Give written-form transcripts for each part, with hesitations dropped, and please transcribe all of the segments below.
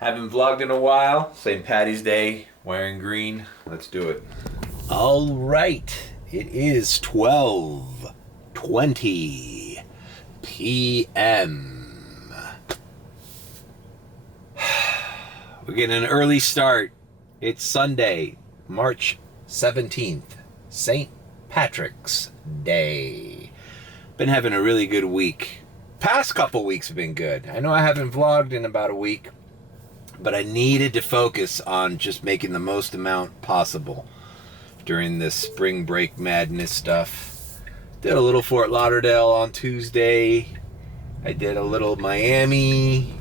Haven't vlogged in a while. St. Patty's Day, wearing green. Let's do it. All right. It is 12:20 p.m. We're getting an early start. It's Sunday, March 17th, St. Patrick's Day. Been having a really good week. Past couple weeks have been good. I know I haven't vlogged in about a week, but I needed to focus on just making the most amount possible during this spring break madness stuff. Did a little Fort Lauderdale on Tuesday. I did a little Miami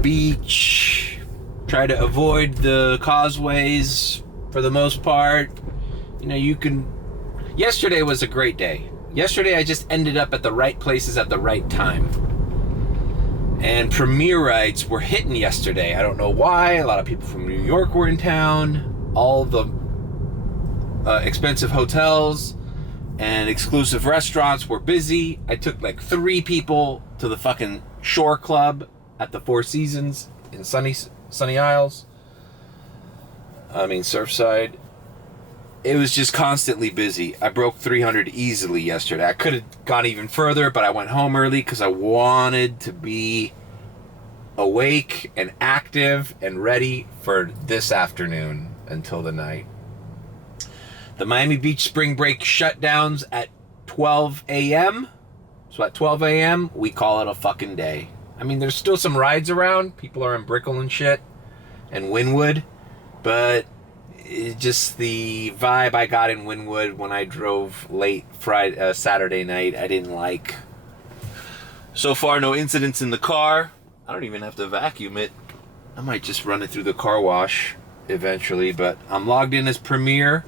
beach. Try to avoid the causeways for the most part. You know, yesterday was a great day. Yesterday I just ended up at the right places at the right time. And premiere rides were hitting yesterday. I don't know why. A lot of people from New York were in town. All the expensive hotels and exclusive restaurants were busy. I took like 3 people to the fucking Shore Club at the Four Seasons in Sunny Isles. Surfside. It was just constantly busy. I broke 300 easily yesterday. I could have gone even further, but I went home early because I wanted to be awake and active and ready for this afternoon until the night. The Miami Beach spring break shutdowns at 12 a.m. So at 12 a.m., we call it a fucking day. I mean, there's still some rides around. People are in Brickell and shit and Wynwood, but just the vibe I got in Wynwood when I drove late Saturday night, I didn't like. So far, no incidents in the car. I don't even have to vacuum it. I might just run it through the car wash eventually, but I'm logged in as Premier.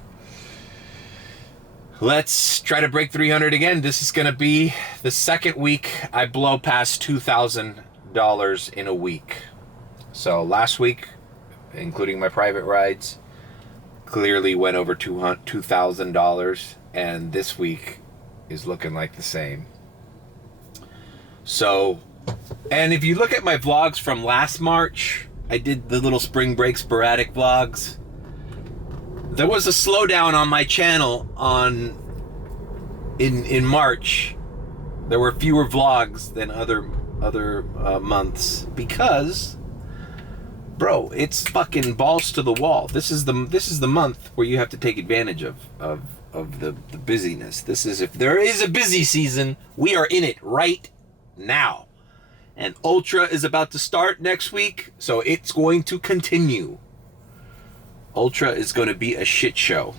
Let's try to break 300 again. This is going to be the second week I blow past $2,000 in a week. So last week, including my private rides, clearly went over $2,000, and this week is looking like the same. So, and if you look at my vlogs from last March, I did the little spring break sporadic vlogs. There was a slowdown on my channel in March. There were fewer vlogs than other months because, bro, it's fucking balls to the wall. This is the month where you have to take advantage of the busyness. This is, if there is a busy season, we are in it right now. And Ultra is about to start next week, so it's going to continue. Ultra is going to be a shit show.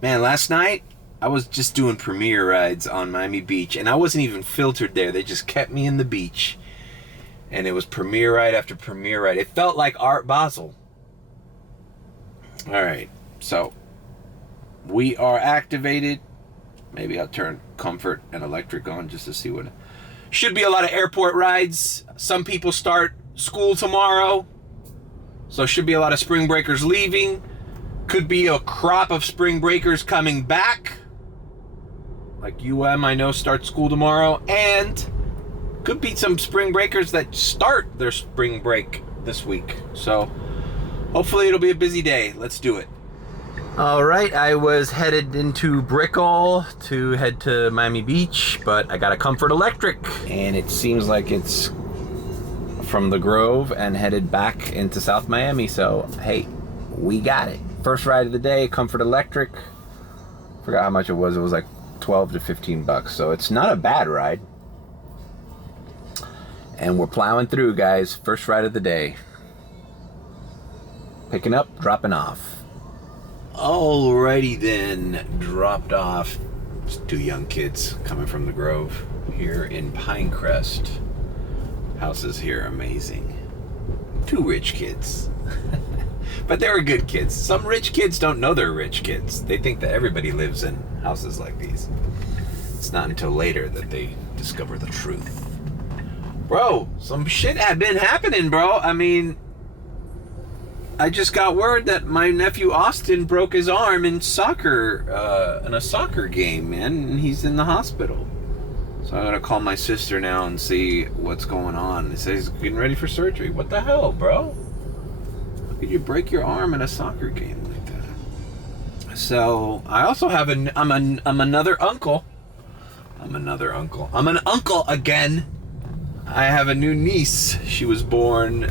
Man, last night I was just doing premiere rides on Miami Beach, and I wasn't even filtered there. They just kept me in the beach. And it was premiere ride after premiere ride. It felt like Art Basel. All right, so we are activated. Maybe I'll turn comfort and electric on just to see what. Should be a lot of airport rides. Some people start school tomorrow, so should be a lot of spring breakers leaving. Could be a crop of spring breakers coming back. Like I know starts school tomorrow, and could be some spring breakers that start their spring break this week. So hopefully it'll be a busy day. Let's do it. All right, I was headed into Brickell to head to Miami Beach, but I got a Comfort Electric, and it seems like it's from the Grove and headed back into South Miami. So hey, we got it. First ride of the day, Comfort Electric. Forgot how much it was. It was like 12 to 15 bucks. So it's not a bad ride. And we're plowing through, guys. First ride of the day. Picking up, dropping off. Alrighty then. Dropped off. It's 2 young kids coming from the Grove here in Pinecrest. Houses here are amazing. 2 rich kids. But they were good kids. Some rich kids don't know they're rich kids. They think that everybody lives in houses like these. It's not until later that they discover the truth. Bro, some shit had been happening, bro. I mean, I just got word that my nephew Austin broke his arm in a soccer game, man, and he's in the hospital. So I'm gonna call my sister now and see what's going on. It says he's getting ready for surgery. What the hell, bro? How could you break your arm in a soccer game like that? So I also have I'm another uncle. I'm an uncle again. I have a new niece. She was born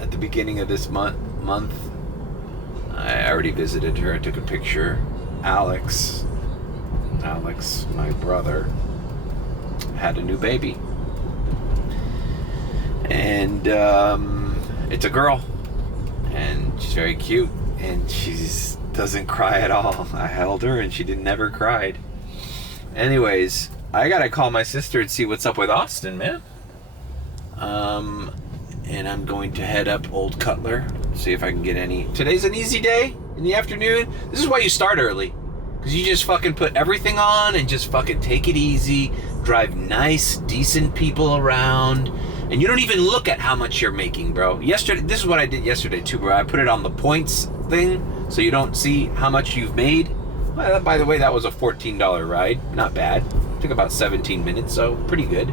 at the beginning of this month. I already visited her. I took a picture. Alex, my brother, had a new baby. And it's a girl. And she's very cute. And she doesn't cry at all. I held her and she never cried. Anyways, I gotta call my sister and see what's up with Austin, man. And I'm going to head up Old Cutler, see if I can get any. Today's an easy day in the afternoon. This is why you start early, because you just fucking put everything on and just fucking take it easy, drive nice, decent people around, and you don't even look at how much you're making, bro. Yesterday, this is what I did yesterday too, bro. I put it on the points thing, so you don't see how much you've made. Well, by the way, that was a $14 ride. Not bad. Took about 17 minutes, so pretty good.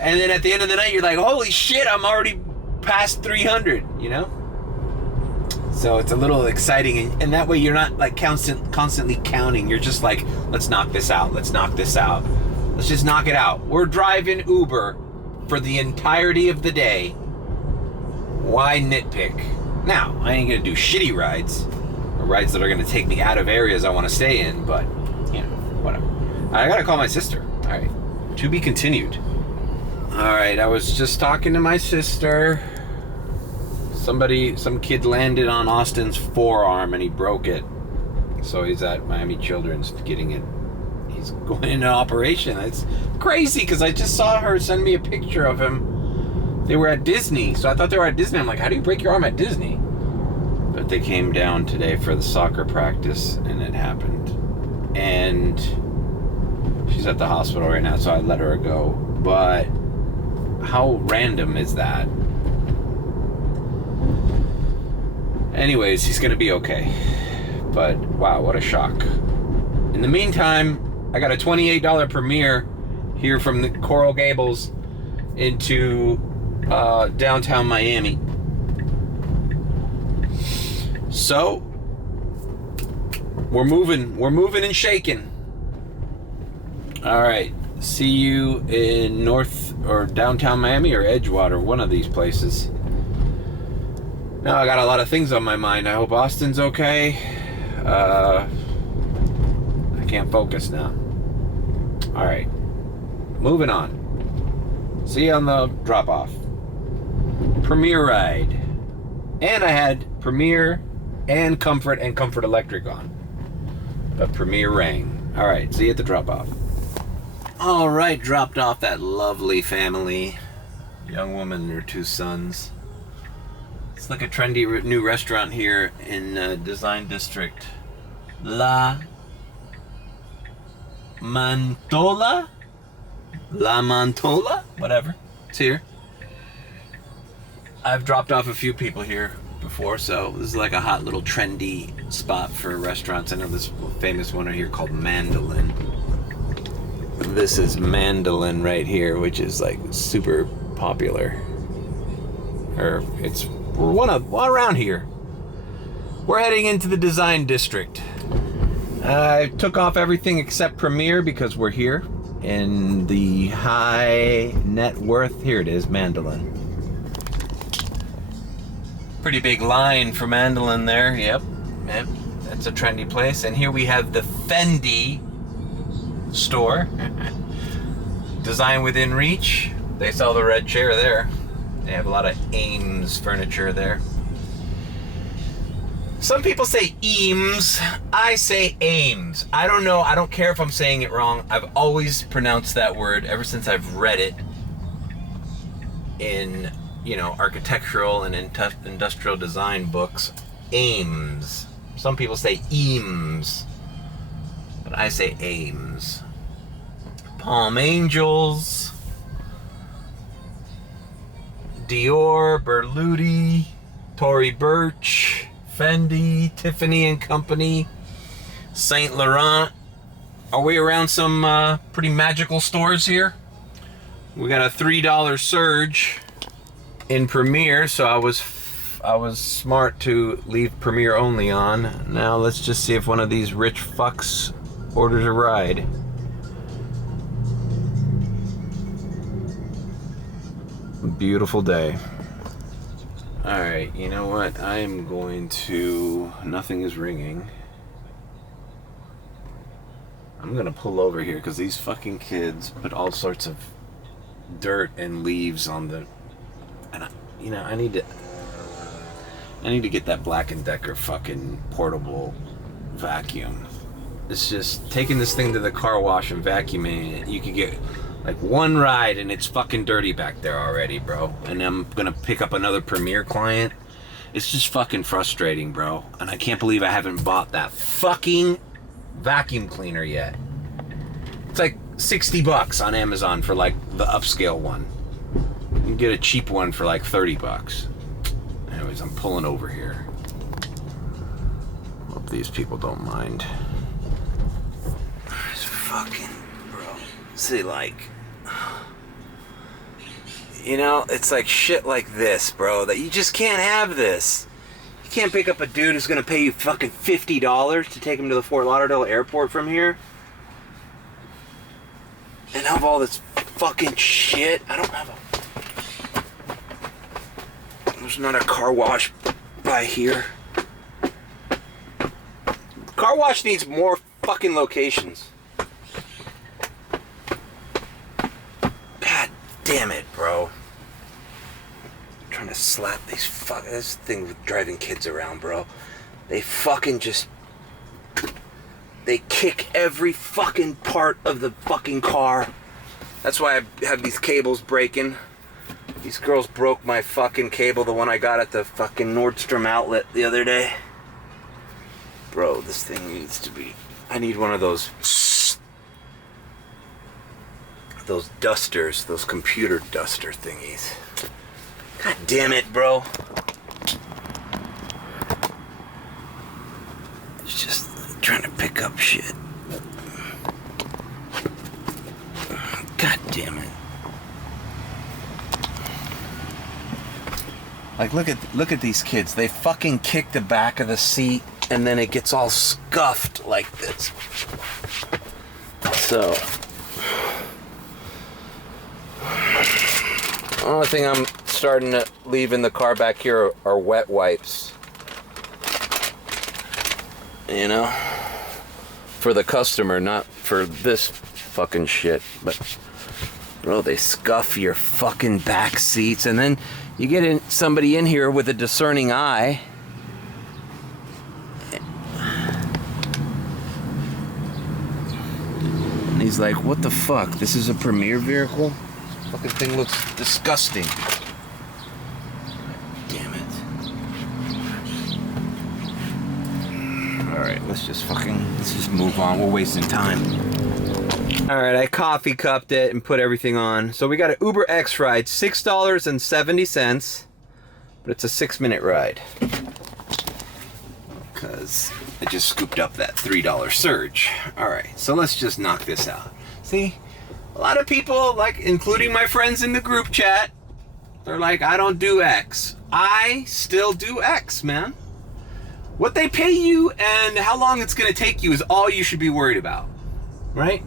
And then at the end of the night, you're like, holy shit, I'm already past 300, you know? So it's a little exciting, and that way you're not like constantly counting. You're just like, let's knock this out. Let's just knock it out. We're driving Uber for the entirety of the day. Why nitpick? Now, I ain't gonna do shitty rides, or rides that are gonna take me out of areas I wanna stay in, but, you know, whatever. I gotta call my sister. All right, to be continued. All right, I was just talking to my sister. Some kid landed on Austin's forearm and he broke it. So he's at Miami Children's getting it. He's going into operation. It's crazy because I just saw her send me a picture of him. They were at Disney, so I thought they were at Disney. I'm like, how do you break your arm at Disney? But they came down today for the soccer practice and it happened. And she's at the hospital right now, so I let her go. But how random is that? Anyways, he's gonna be okay. But wow, what a shock. In the meantime, I got a $28 premiere here from the Coral Gables into downtown Miami. So we're moving and shaking. All right, see you in North or downtown Miami or Edgewater, one of these places. Now I got a lot of things on my mind. I hope Austin's okay. I can't focus now. All right, moving on. See you on the drop-off. Premier ride. And I had Premier and Comfort Electric on. But Premier rang. All right, see you at the drop-off. All right, dropped off that lovely family. Young woman and her two sons. It's like a trendy new restaurant here in Design District. La Mantola? Whatever. It's here. I've dropped off a few people here before, so this is like a hot little trendy spot for restaurants. I know this famous one right here called Mandolin. This is Mandolin right here, which is like super popular. Or it's one around here. We're heading into the Design District. I took off everything except Premier because we're here in the high net worth. Here it is, Mandolin. Pretty big line for Mandolin there. Yep, that's a trendy place. And here we have the Fendi store. Design within reach. They sell the red chair there. They have a lot of Ames furniture there. Some people say Eames. I say Ames. I don't know. I don't care if I'm saying it wrong. I've always pronounced that word ever since I've read it in, architectural and industrial design books. Ames. Some people say Eames, but I say Ames. Palm Angels, Dior, Berluti, Tory Burch, Fendi, Tiffany and Company, Saint Laurent, our way around some pretty magical stores here. We got a $3 surge in Premiere, so I was smart to leave Premiere only on. Now let's just see if one of these rich fucks orders a ride. Beautiful day. Alright, you know what? I am going to... Nothing is ringing. I'm gonna pull over here because these fucking kids put all sorts of dirt and leaves on the... And I need to get that Black & Decker fucking portable vacuum. It's just taking this thing to the car wash and vacuuming it. You could get like one ride and it's fucking dirty back there already, bro. And I'm gonna pick up another Premiere client. It's just fucking frustrating, bro. And I can't believe I haven't bought that fucking vacuum cleaner yet. It's like $60 on Amazon for like the upscale one. You can get a cheap one for like $30. Anyways, I'm pulling over here. Hope these people don't mind. It's fucking, bro. See, like, it's like shit like this, bro, that you just can't have this. You can't pick up a dude who's gonna pay you fucking $50 to take him to the Fort Lauderdale airport from here and have all this fucking shit. I don't have a... There's not a car wash by here. Car wash needs more fucking locations. God damn it, bro. I'm trying to slap this thing with driving kids around, bro. They fucking just... They kick every fucking part of the fucking car. That's why I have these cables breaking. These girls broke my fucking cable, the one I got at the fucking Nordstrom outlet the other day. Bro, this thing needs to be... I need one of those dusters, those computer duster thingies. God damn it, bro. It's just trying to pick up shit. God damn it. Like, look at these kids. They fucking kick the back of the seat and then it gets all scuffed like this. So, the only thing I'm starting to leave in the car back here are wet wipes. For the customer, not for this fucking shit. But, bro, they scuff your fucking back seats, and then you get somebody in here with a discerning eye. And he's like, what the fuck? This is a Premiere vehicle? Fucking thing looks disgusting. Damn it. Alright, let's just move on. We're wasting time. Alright, I coffee cupped it and put everything on. So we got an Uber X ride, $6.70, but it's a 6-minute ride. Because I just scooped up that $3 surge. Alright, so let's just knock this out. See, a lot of people, like, including my friends in the group chat, they're like, I don't do X. I still do X, man. What they pay you and how long it's going to take you is all you should be worried about, right?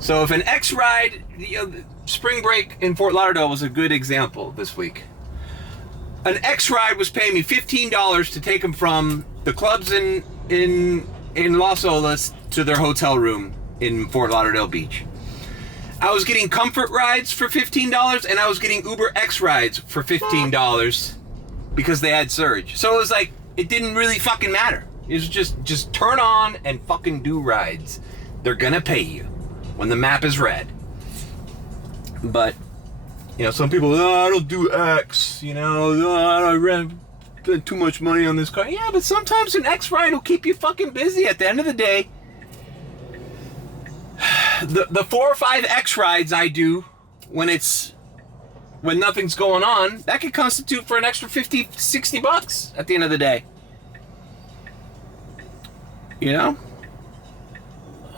So if an X ride, spring break in Fort Lauderdale was a good example this week. An X ride was paying me $15 to take them from the clubs in Los Olas to their hotel room in Fort Lauderdale Beach. I was getting comfort rides for $15 and I was getting Uber X rides for $15 because they had surge. So it was like, it didn't really fucking matter. It was just turn on and fucking do rides. They're gonna pay you when the map is red. But, some people, I don't do X, I spend too much money on this car. Yeah, but sometimes an X ride will keep you fucking busy. At the end of the day, the 4 or 5 X rides I do when nothing's going on, that could constitute for an extra $50, $60 at the end of the day.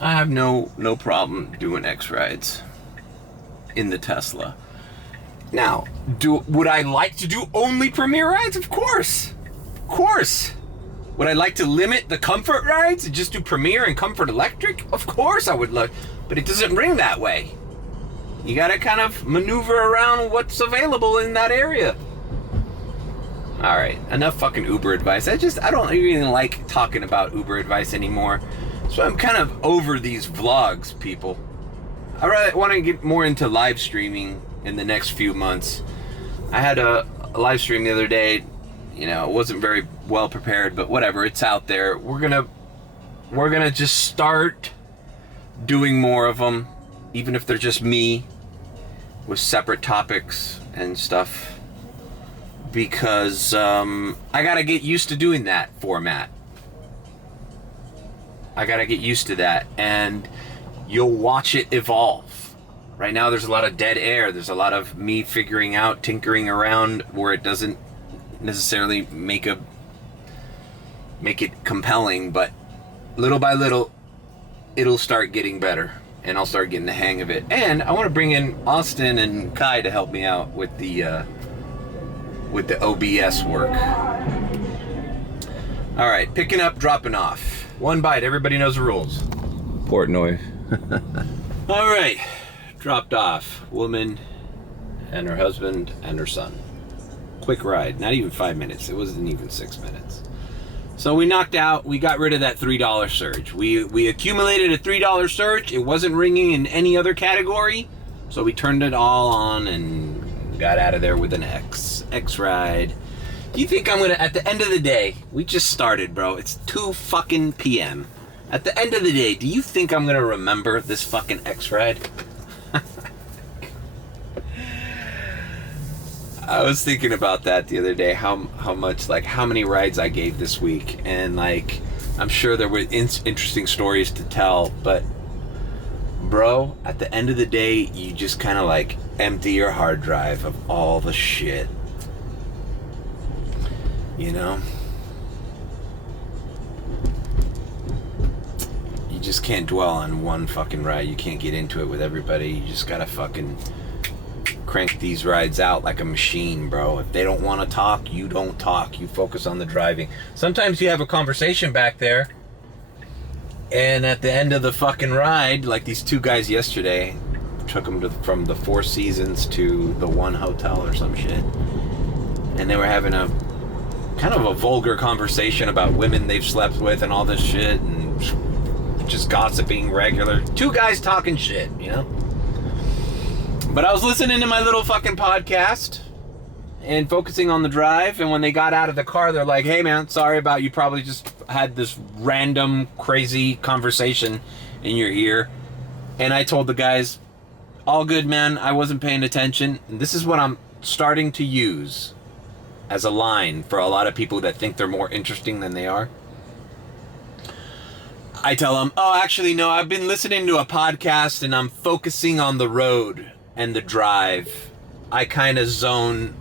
I have no problem doing X rides in the Tesla. Now, would I like to do only Premier rides? Of course. Of course. Would I like to limit the comfort rides and just do Premier and Comfort Electric? Of course I would like, but it doesn't ring that way. You gotta kind of maneuver around what's available in that area. All right, enough fucking Uber advice. I don't even like talking about Uber advice anymore. So I'm kind of over these vlogs, people. I really want to get more into live streaming in the next few months. I had a live stream the other day. You know, it wasn't very well prepared, but whatever, it's out there. We're gonna just start doing more of them, even if they're just me with separate topics and stuff, because I gotta get used to doing that format. I gotta get used to that, and you'll watch it evolve. Right now there's a lot of dead air. There's a lot of me figuring out, tinkering around where it doesn't necessarily make it compelling, but little by little it'll start getting better, and I'll start getting the hang of it. And I want to bring in Austin and Kai to help me out with the OBS work. All right, picking up, dropping off. One bite, everybody knows the rules. Portnoy. All right, dropped off. Woman and her husband and her son. Quick ride, not even 5 minutes. It wasn't even 6 minutes. So we knocked out, we got rid of that $3 surge. We accumulated a $3 surge. It wasn't ringing in any other category. So we turned it all on and got out of there with an X ride. Do you think I'm gonna, at the end of the day, we just started, bro. It's 2 fucking p.m. At the end of the day, do you think I'm gonna remember this fucking X ride? I was thinking about that the other day, how much, like, how many rides I gave this week, and like, I'm sure there were interesting stories to tell, but bro, at the end of the day, you just kind of like empty your hard drive of all the shit, you know? You just can't dwell on one fucking ride. You can't get into it with everybody. You just gotta fucking crank these rides out like a machine, bro. If they don't want to talk, you don't talk. You focus on the driving. Sometimes you have a conversation back there, and at the end of the fucking ride, like these 2 guys yesterday, took them from the 4 Seasons to the 1 hotel or some shit, and they were having a kind of a vulgar conversation about women they've slept with and all this shit, and just gossiping regular. 2 guys talking shit, you know? But I was listening to my little fucking podcast and focusing on the drive, and when they got out of the car, they're like, hey man, sorry about, you probably just had this random crazy conversation in your ear. And I told the guys, all good, man, I wasn't paying attention. And this is what I'm starting to use as a line for a lot of people that think they're more interesting than they are. I tell them, oh, actually, no, I've been listening to a podcast and I'm focusing on the road and the drive. I kind of zone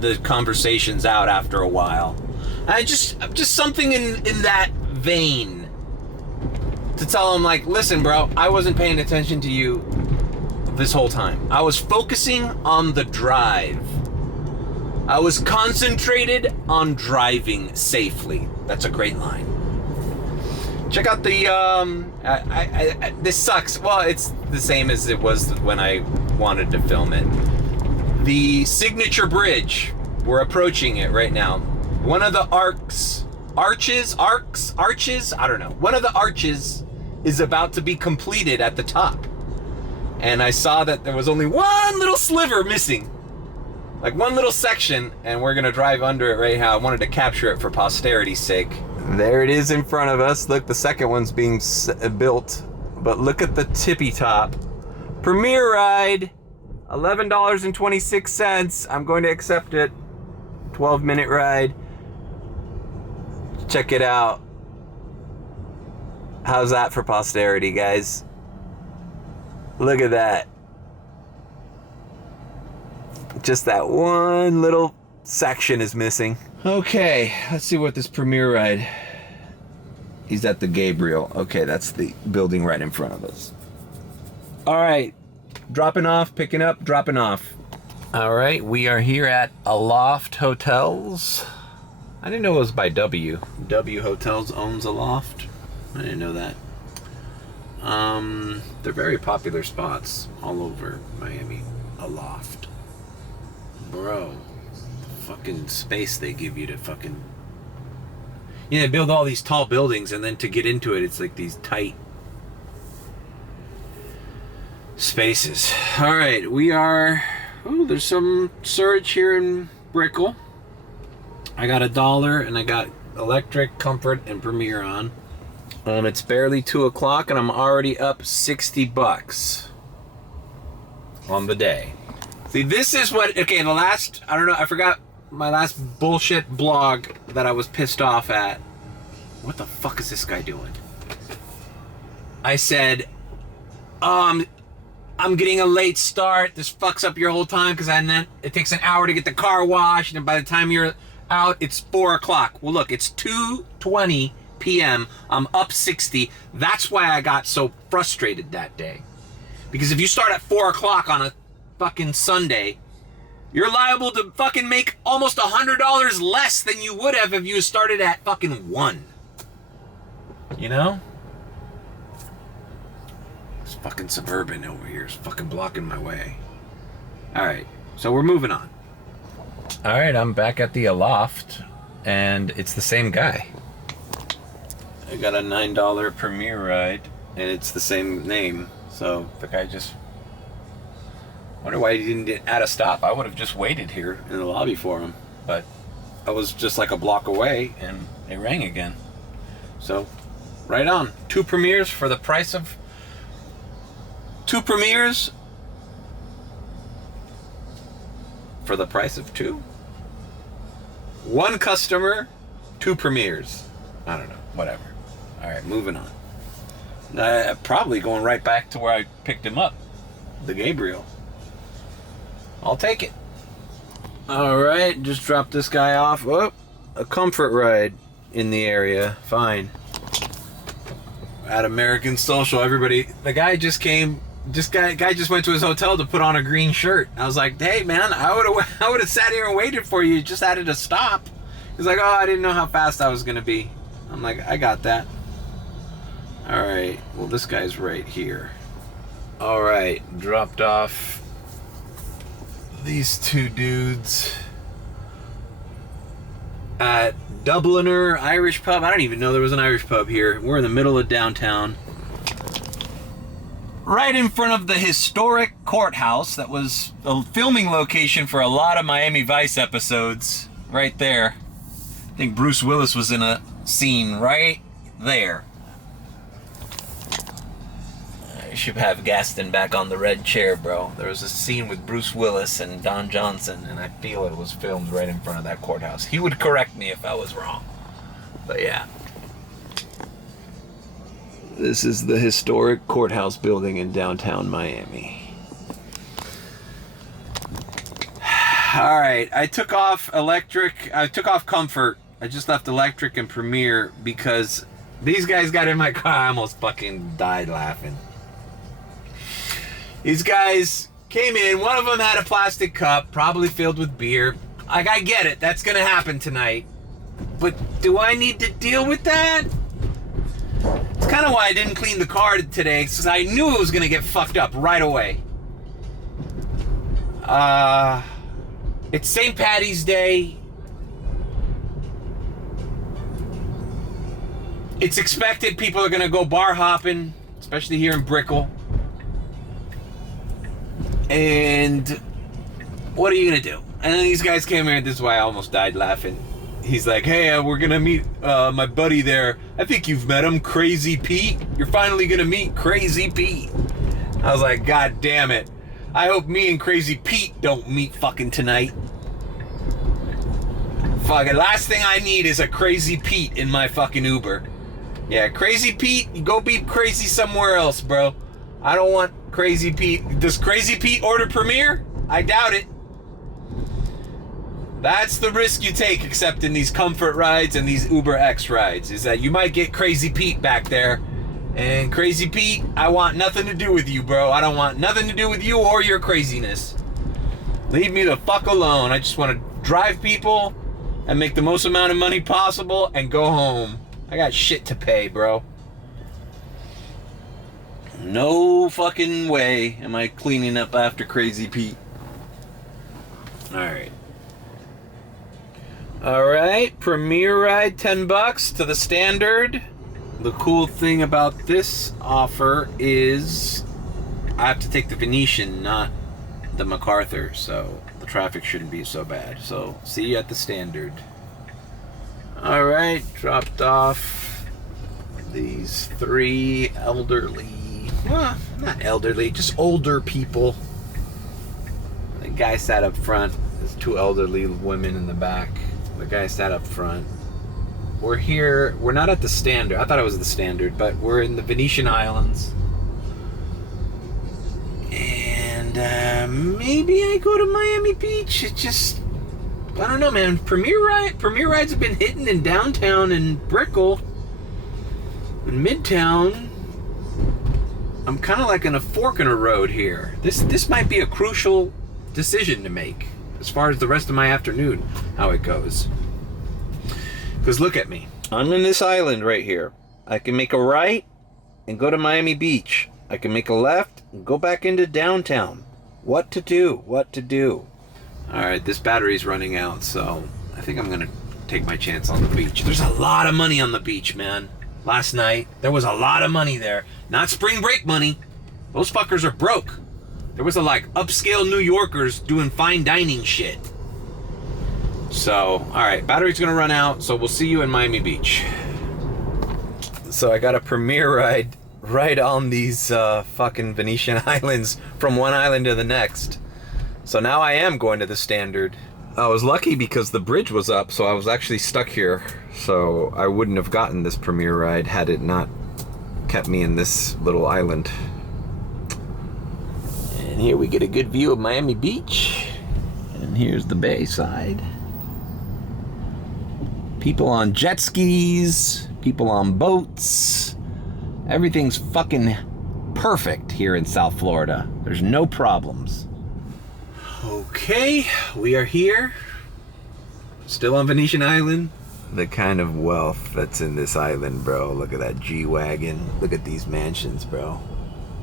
the conversations out after a while. Just something in that vein to tell them, like, listen, bro, I wasn't paying attention to you this whole time. I was focusing on the drive. I was concentrated on driving safely. That's a great line. Check out the, this sucks. Well, it's the same as it was when I wanted to film it. The signature bridge. We're approaching it right now. One of the arches, I don't know. One of the arches is about to be completed at the top. And I saw that there was only one little sliver missing. Like one little section, and we're gonna drive under it right now. I wanted to capture it for posterity's sake. There it is in front of us. Look, the second one's being built, but look at the tippy top. Premier ride, $11.26. I'm going to accept it. 12-minute ride. Check it out. How's that for posterity, guys? Look at that. Just that one little section is missing. Okay, let's see what this Premier ride He's at the Gabriel. Okay, that's the building right in front of us. All right, dropping off, picking up, dropping off. All right, we are here at Aloft Hotels. I didn't know it was by W. W Hotels owns Aloft. I didn't know that. They're very popular spots all over Miami. Aloft. Bro, the fucking space they give you to fucking... You know, they build all these tall buildings, and then to get into it, it's like these tight spaces. All right, we are... Oh, there's some surge here in Brickell. I got $1, and I got electric, comfort, and premier on. It's barely 2 o'clock, and I'm already up $60 on the day. See, this is what... Okay, the last... I don't know, I forgot my last bullshit blog that I was pissed off at. What the fuck is this guy doing? I said, I'm getting a late start. This fucks up your whole time because it takes an hour to get the car washed, and by the time you're out, it's 4 o'clock. Well, look, it's 2:20 p.m. I'm up 60. That's why I got so frustrated that day. Because if you start at 4 o'clock on a fucking Sunday, you're liable to fucking make almost $100 less than you would have if you started at fucking 1. You know? Fucking Suburban over here is fucking blocking my way. Alright, so we're moving on. Alright, I'm back at the Aloft, and it's the same guy. I got a $9 Premier ride, and it's the same name, so the guy just... I wonder why he didn't add a stop. I would have just waited here in the lobby for him, but I was just like a block away, and it rang again. So, right on. 2 Premiers for the price of... 2 Premiers for the price of 2? 1 customer, 2 Premiers. I don't know, whatever. Alright, moving on. Probably going right back to where I picked him up. The Gabriel. I'll take it. Alright, just dropped this guy off. Oh, a comfort ride in the area. Fine. At American Social, everybody... The guy just came... Guy just went to his hotel to put on a green shirt. I was like, hey man, I would have sat here and waited for you. You just added a stop. He's like, oh, I didn't know how fast I was gonna be. I'm like, I got that. Alright, well this guy's right here. Alright, dropped off these 2 dudes at Dubliner Irish Pub. I don't even know there was an Irish pub here. We're in the middle of downtown. Right in front of the historic courthouse that was a filming location for a lot of Miami Vice episodes. Right there. I think Bruce Willis was in a scene right there. I should have Gaston back on the red chair, bro. There was a scene with Bruce Willis and Don Johnson, and I feel it was filmed right in front of that courthouse. He would correct me if I was wrong. But yeah. This is the historic courthouse building in downtown Miami. Alright, I took off comfort. I just left electric and premier because these guys got in my car. I almost fucking died laughing. These guys came in. One of them had a plastic cup, probably filled with beer. Like, I get it. That's gonna happen tonight. But do I need to deal with that? It's kind of why I didn't clean the car today, because I knew it was going to get fucked up right away. It's St. Paddy's Day. It's expected people are going to go bar hopping, especially here in Brickell. And what are you going to do? And then these guys came here, this is why I almost died laughing. He's like, hey, we're gonna meet my buddy there. I think you've met him, Crazy Pete. You're finally gonna meet Crazy Pete. I was like, God damn it. I hope me and Crazy Pete don't meet fucking tonight. Fucking last thing I need is a Crazy Pete in my fucking Uber. Yeah, Crazy Pete, you go be crazy somewhere else, bro. I don't want Crazy Pete. Does Crazy Pete order Premier? I doubt it. That's the risk you take accepting these comfort rides and these Uber X rides, is that you might get Crazy Pete back there. And Crazy Pete, I want nothing to do with you, bro. I don't want nothing to do with you or your craziness. Leave me the fuck alone. I just want to drive people and make the most amount of money possible and go home. I got shit to pay, bro. No fucking way am I cleaning up after Crazy Pete. Alright. Alright, Premier ride, $10 to the standard. The cool thing about this offer is I have to take the Venetian, not the MacArthur, so the traffic shouldn't be so bad. So, see you at the standard. Alright, dropped off these 3 elderly, well, not elderly, just older people. The guy sat up front. There's 2 elderly women in the back. The guy sat up front. We're here. We're not at the standard. I thought it was the standard, but we're in the Venetian Islands. And maybe I go to Miami Beach. It just, I don't know, man. Premier rides have been hitting in downtown and Brickell, in Midtown. I'm kind of like in a fork in a road here. This might be a crucial decision to make as far as the rest of my afternoon, how it goes. Because look at me. I'm in this island right here. I can make a right and go to Miami Beach. I can make a left and go back into downtown. What to do? What to do? Alright, this battery's running out, so I think I'm going to take my chance on the beach. There's a lot of money on the beach, man. Last night, there was a lot of money there. Not spring break money. Those fuckers are broke. There was upscale New Yorkers doing fine dining shit. So, alright, battery's gonna run out, so we'll see you in Miami Beach. So I got a Premier ride right on these fucking Venetian islands from one island to the next. So now I am going to the standard. I was lucky because the bridge was up, so I was actually stuck here. So I wouldn't have gotten this Premier ride had it not kept me in this little island. And here we get a good view of Miami Beach. And here's the bay side. People on jet skis, people on boats. Everything's fucking perfect here in South Florida. There's no problems. Okay, we are here. Still on Venetian Island. The kind of wealth that's in this island, bro. Look at that G-Wagon. Look at these mansions, bro.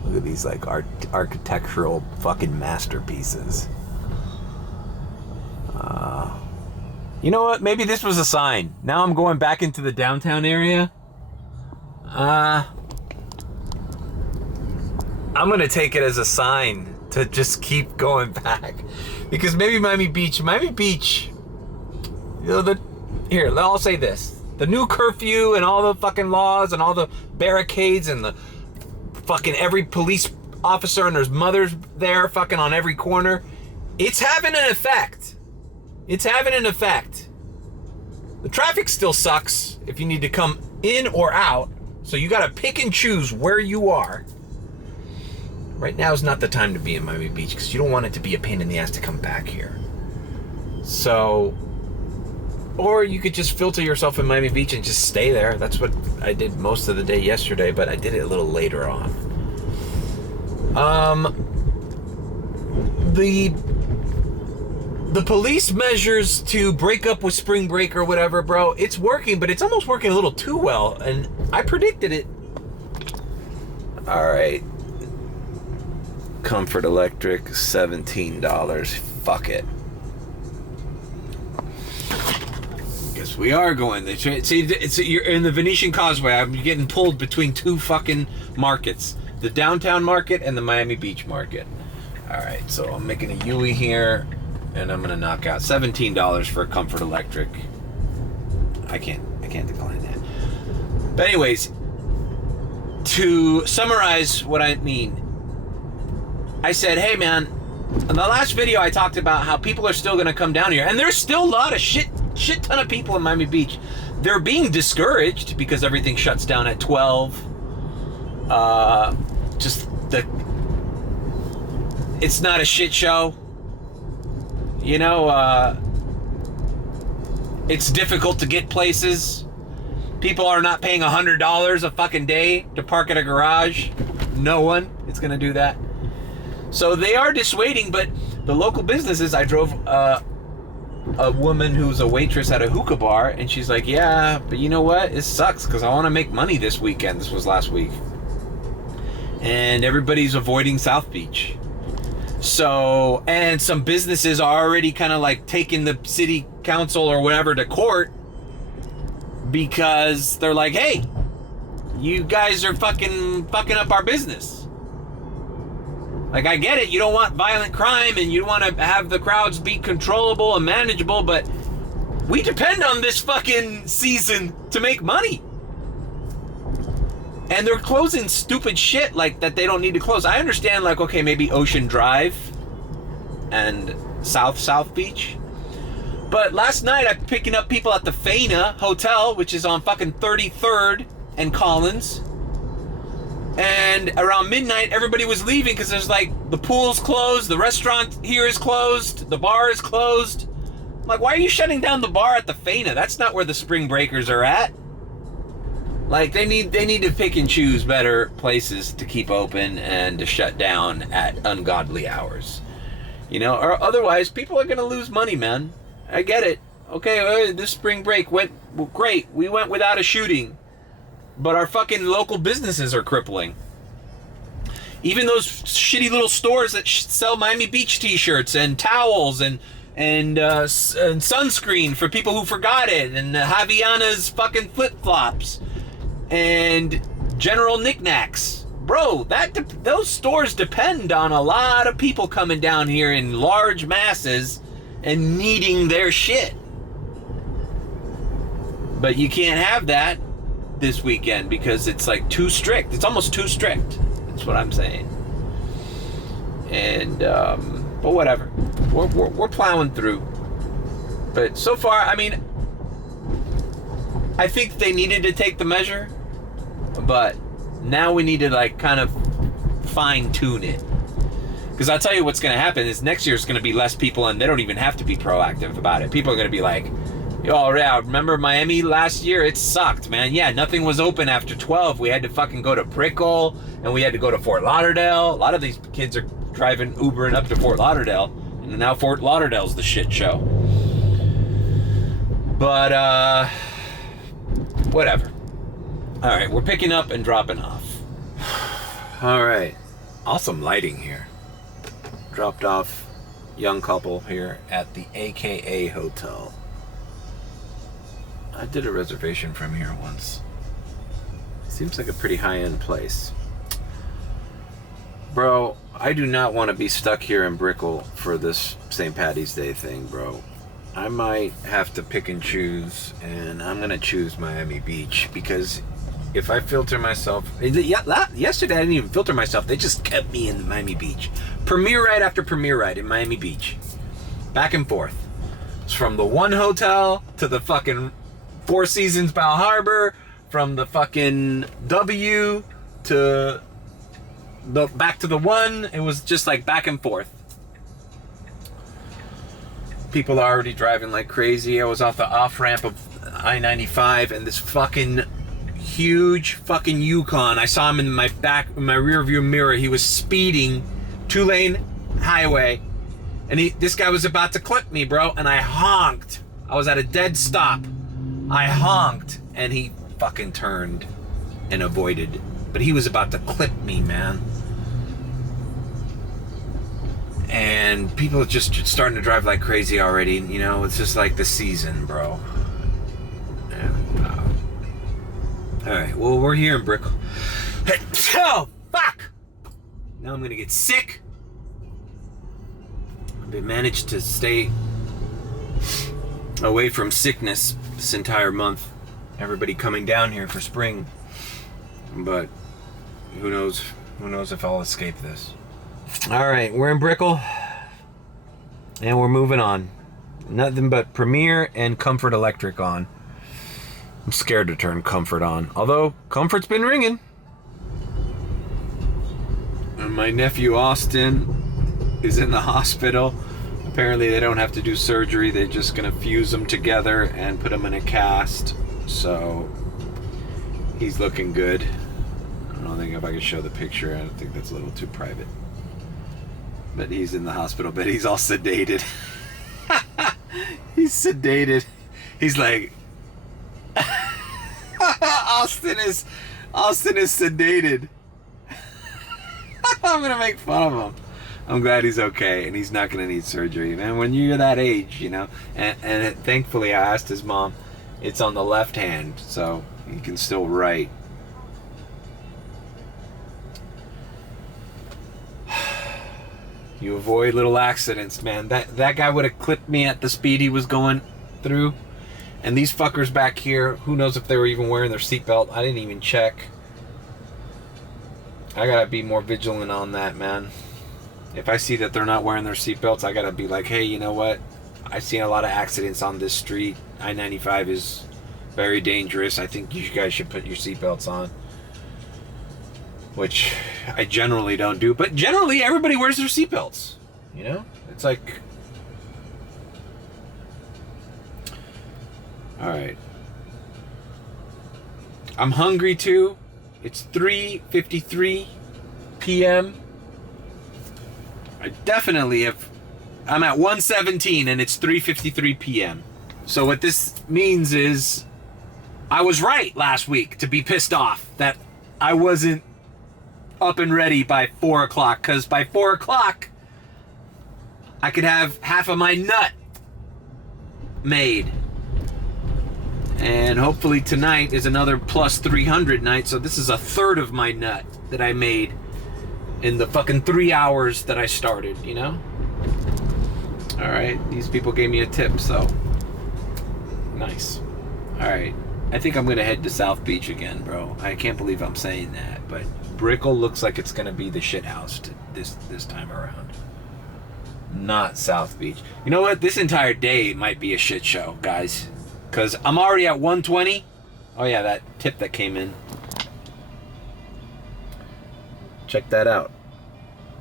Look at these architectural fucking masterpieces. You know what? Maybe this was a sign. Now I'm going back into the downtown area. I'm gonna take it as a sign to just keep going back. Because maybe Miami Beach, you know, here, I'll say this. The new curfew and all the fucking laws and all the barricades and the fucking every police officer and there's mothers there fucking on every corner. It's having an effect. It's having an effect. The traffic still sucks if you need to come in or out. So you gotta pick and choose where you are. Right now is not the time to be in Miami Beach because you don't want it to be a pain in the ass to come back here. So, or you could just filter yourself in Miami Beach and just stay there. That's what I did most of the day yesterday, but I did it a little later on. The police measures to break up with spring break or whatever, bro, it's working, but it's almost working a little too well, and I predicted it. All right. Comfort Electric, $17. Fuck it. Guess we are going. See, you're in the Venetian Causeway. I'm getting pulled between 2 fucking markets. The downtown market and the Miami Beach market. All right, so I'm making a Yui here, and I'm gonna knock out $17 for a Comfort Electric. I can't decline that. But anyways, to summarize what I mean, I said, hey man, in the last video I talked about how people are still gonna come down here, and there's still a lot of shit ton of people in Miami Beach. They're being discouraged because everything shuts down at 12. It's not a shit show. You know, It's difficult to get places. People are not paying $100 a fucking day to park at a garage. No one is going to do that. So they are dissuading, but the local businesses, I drove a woman who's a waitress at a hookah bar, and she's like, yeah, but you know what? It sucks because I want to make money this weekend. This was last week. And everybody's avoiding South Beach. So, and some businesses are already kind of like taking the city council or whatever to court because they're like, hey, you guys are fucking up our business. Like, I get it, you don't want violent crime and you want to have the crowds be controllable and manageable, but we depend on this fucking season to make money. And they're closing stupid shit like that they don't need to close. I understand, like, okay, maybe Ocean Drive and South Beach. But last night I'm picking up people at the Faina Hotel, which is on fucking 33rd and Collins. And around midnight, everybody was leaving because there's like, the pool's closed, the restaurant here is closed, the bar is closed. I'm like, why are you shutting down the bar at the Faina? That's not where the spring breakers are at. Like, they need to pick and choose better places to keep open and to shut down at ungodly hours. You know, or otherwise, people are going to lose money, man. I get it. Okay, this spring break went great. We went without a shooting. But our fucking local businesses are crippling. Even those shitty little stores that sell Miami Beach t-shirts and towels and sunscreen for people who forgot it, and Javiana's fucking flip-flops and general knickknacks. Bro, those stores depend on a lot of people coming down here in large masses and needing their shit. But you can't have that this weekend because it's like too strict. It's almost too strict. That's what I'm saying. And but whatever, we're plowing through. But so far, I mean, I think they needed to take the measure, but now we need to like kind of fine tune it. Because I'll tell you what's going to happen is next year's going to be less people, and they don't even have to be proactive about it. People are going to be like, oh yeah, remember Miami last year? It sucked, man. Yeah, nothing was open after 12. We had to fucking go to Brickell, and we had to go to Fort Lauderdale. A lot of these kids are driving, Ubering up to Fort Lauderdale, and now Fort Lauderdale's the shit show. But, whatever. All right, we're picking up and dropping off. All right, awesome lighting here. Dropped off young couple here at the AKA Hotel. I did a reservation from here once. Seems like a pretty high-end place. Bro, I do not want to be stuck here in Brickell for this St. Paddy's Day thing, bro. I might have to pick and choose, and I'm going to choose Miami Beach, because if I filter myself... Yesterday I didn't even filter myself. They just kept me in Miami Beach. Premiere ride after premiere ride in Miami Beach. Back and forth. It's from the one hotel to the fucking Four Seasons Bal Harbor, from the fucking W to the back to the one. It was just like back and forth. People are already driving like crazy. I was off the off-ramp of I-95, and this fucking huge fucking Yukon, I saw him in my rear view mirror. He was speeding 2-lane highway, and this guy was about to clip me, bro, and I honked. I was at a dead stop. I honked, and he fucking turned and avoided. But he was about to clip me, man. And people are just starting to drive like crazy already. You know, it's just like the season, bro. And, all right, well, we're here in Brickell. Oh, fuck! Now I'm gonna get sick. I've managed to stay away from sickness this entire month. Everybody coming down here for spring. But who knows if I'll escape this. All right, we're in Brickell, and we're moving on. Nothing but Premier and Comfort Electric on. I'm scared to turn Comfort on, although Comfort's been ringing. And my nephew Austin is in the hospital. Apparently they don't have to do surgery. They're just going to fuse them together and put them in a cast. So he's looking good. I don't think if I can show the picture. I don't think that's a little too private. But he's in the hospital bed. He's all sedated. He's sedated. He's like... Austin is sedated. I'm gonna make fun of him. I'm glad he's okay and he's not gonna need surgery, man. When you're that age, you know. And thankfully, I asked his mom. It's on the left hand, so he can still write. You avoid little accidents, man. That guy would have clipped me at the speed he was going through. And these fuckers back here, who knows if they were even wearing their seatbelt. I didn't even check. I gotta be more vigilant on that, man. If I see that they're not wearing their seatbelts, I gotta be like, hey, you know what? I've seen a lot of accidents on this street. I-95 is very dangerous. I think you guys should put your seatbelts on. Which I generally don't do. But generally, everybody wears their seatbelts. You know? It's like... Alright. I'm hungry too. It's 3:53 p.m. I definitely have... I'm at 1:17 and it's 3:53 p.m. So what this means is I was right last week to be pissed off that I wasn't up and ready by 4 o'clock, because by 4 o'clock I could have half of my nut made. And hopefully tonight is another plus 300 night, so this is a third of my nut that I made in the fucking 3 hours that I started, you know? Alright, these people gave me a tip, so nice. Alright, I think I'm gonna head to South Beach again, bro. I can't believe I'm saying that, but Brickell looks like it's gonna be the shit house this time around. Not South Beach. You know what? This entire day might be a shit show, guys. Because I'm already at 120. Oh yeah, that tip that came in. Check that out.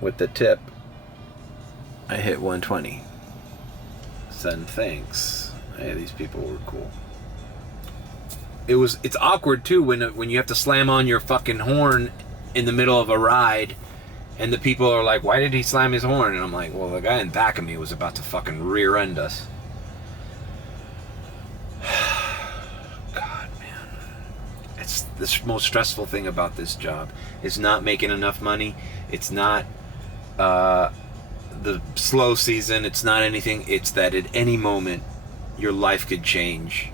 With the tip, I hit 120. Send thanks. Hey, these people were cool. It's awkward too when you have to slam on your fucking horn in the middle of a ride, and the people are like, "Why did he slam his horn?" And I'm like, "Well, the guy in back of me was about to fucking rear end us." God, man, it's the most stressful thing about this job is not making enough money. It's not the slow season. It's not anything. It's that at any moment your life could change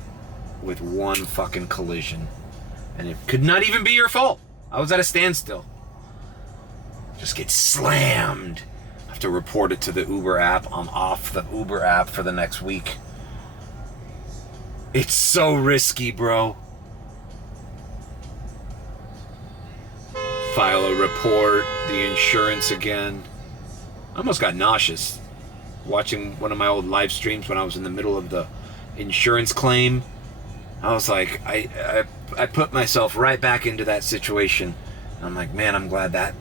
with one fucking collision, and it could not even be your fault. I was at a standstill. Just get slammed. I have to report it to the Uber app. I'm off the Uber app for the next week. It's so risky, bro. File a report, the insurance again. I almost got nauseous watching one of my old live streams when I was in the middle of the insurance claim. I was like, I put myself right back into that situation. I'm like, man, I'm glad that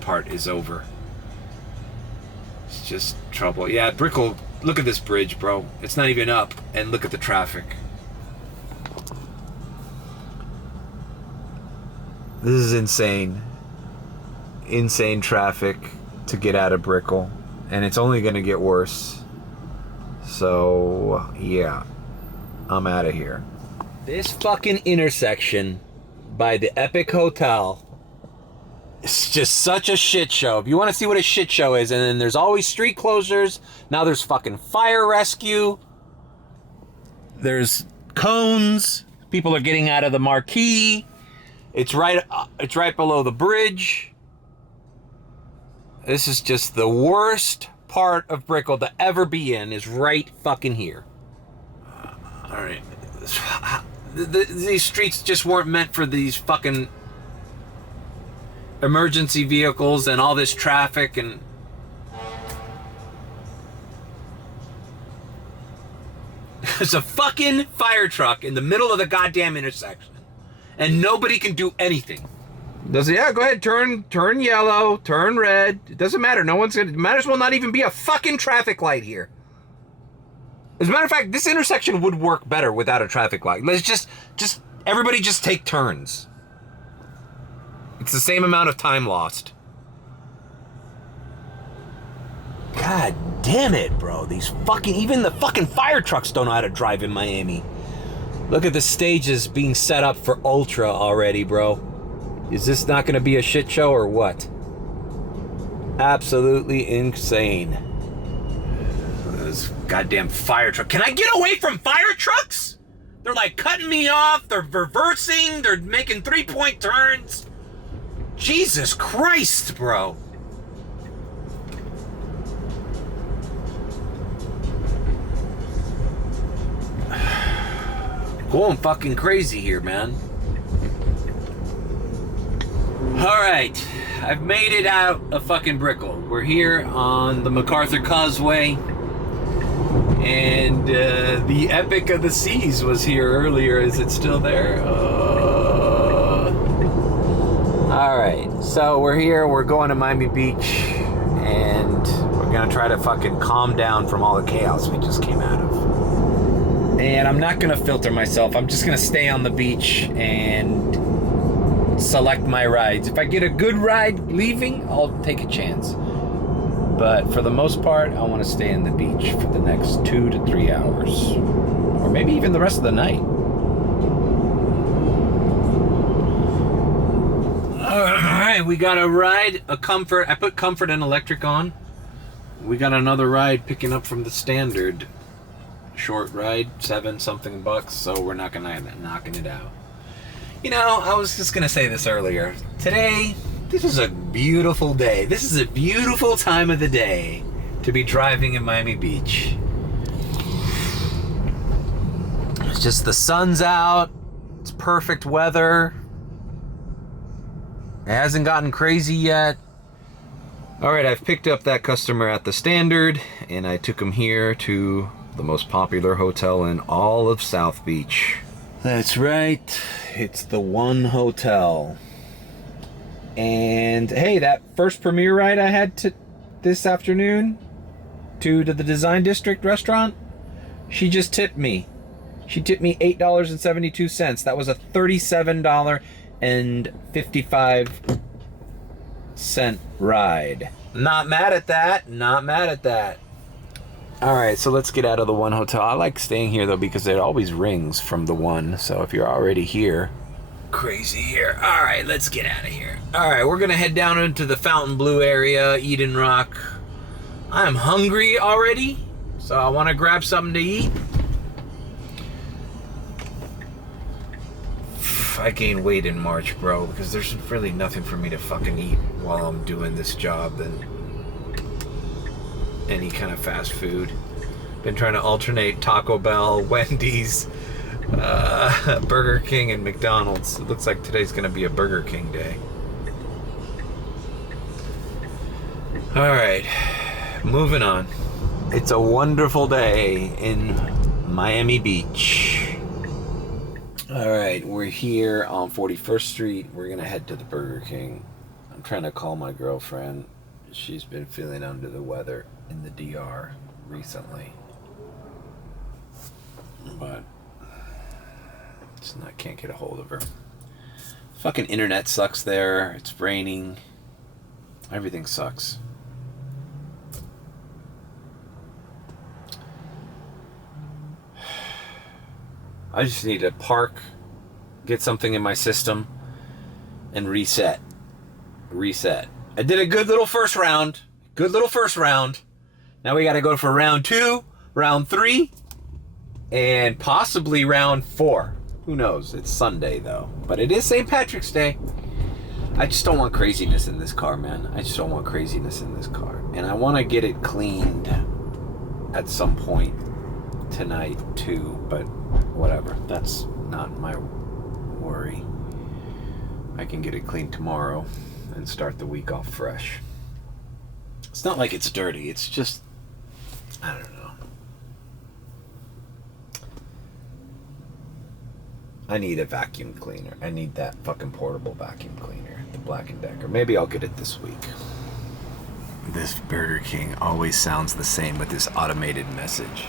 part is over. It's just trouble. Yeah, Brickell, look at this bridge, bro. It's not even up, and look at the traffic. This is insane. Insane traffic to get out of Brickell, and it's only gonna get worse. So, yeah, I'm out of here. This fucking intersection by the Epic Hotel, it's just such a shit show. If you want to see what a shit show is, and then there's always street closures. Now there's fucking fire rescue. There's cones. People are getting out of the marquee. It's right below the bridge. This is just the worst part of Brickell to ever be in, is right fucking here. All right. These streets just weren't meant for these fucking emergency vehicles and all this traffic. And there's a fucking fire truck in the middle of the goddamn intersection, and nobody can do anything. Does it? Yeah, go ahead. Turn yellow. Turn red. It doesn't matter. No one's gonna. Might as well not even be a fucking traffic light here. As a matter of fact, this intersection would work better without a traffic light. Let's just everybody just take turns. It's the same amount of time lost. God damn it, bro. These fucking, even the fucking fire trucks don't know how to drive in Miami. Look at the stages being set up for Ultra already, bro. Is this not going to be a shit show or what? Absolutely insane. This goddamn fire truck. Can I get away from fire trucks? They're like cutting me off. They're reversing. They're making 3-point turns. Jesus Christ, bro. Going fucking crazy here, man. Alright, I've made it out of fucking Brickell. We're here on the MacArthur Causeway. And the Epic of the Seas was here earlier. Is it still there? Alright, so we're here. We're going to Miami Beach. And we're going to try to fucking calm down from all the chaos we just came out of. And I'm not going to filter myself. I'm just going to stay on the beach and select my rides. If I get a good ride leaving, I'll take a chance. But for the most part, I want to stay on the beach for the next 2 to 3 hours. Or maybe even the rest of the night. Alright, we got a ride, a Comfort. I put Comfort and Electric on. We got another ride picking up from the Standard. Short ride, 7-something bucks, so we're not gonna knocking it out. You know, I was just gonna say this earlier. Today, this is a beautiful day. This is a beautiful time of the day to be driving in Miami Beach. It's just the sun's out. It's perfect weather. It hasn't gotten crazy yet. All right, I've picked up that customer at the Standard, and I took him here to the most popular hotel in all of South Beach. That's right, it's the One Hotel. And hey, that first premiere ride I had this afternoon to the Design District restaurant, she just tipped me. She tipped me $8.72. That was a $37.55 ride. Not mad at that, not mad at that. Alright, so let's get out of the One Hotel. I like staying here though because it always rings from the One. So if you're already here, crazy here. Alright, let's get out of here. Alright, we're gonna head down into the Fontainebleau area, Eden Rock. I'm hungry already, so I want to grab something to eat. I gained weight in March, bro, because there's really nothing for me to fucking eat while I'm doing this job than any kind of fast food. Been trying to alternate Taco Bell, Wendy's, Burger King, and McDonald's. It looks like today's gonna be a Burger King day. Alright, moving on. It's a wonderful day in Miami Beach. Alright, we're here on 41st Street. We're gonna head to the Burger King. I'm trying to call my girlfriend. She's been feeling under the weather in the DR recently, but can't get a hold of her. Fucking internet sucks there. It's raining. Everything sucks. I just need to park, get something in my system, and reset. I did a good little first round. Now we got to go for round 2, round 3, and possibly round 4. Who knows? It's Sunday though, but it is St. Patrick's Day. I just don't want craziness in this car, man. I just don't want craziness in this car, and I want to get it cleaned at some point tonight too. But whatever. That's not my worry. I can get it cleaned tomorrow and start the week off fresh. It's not like it's dirty. It's just, I don't know. I need a vacuum cleaner. I need that fucking portable vacuum cleaner. the Black & Decker. Maybe I'll get it this week. This Burger King always sounds the same with this automated message.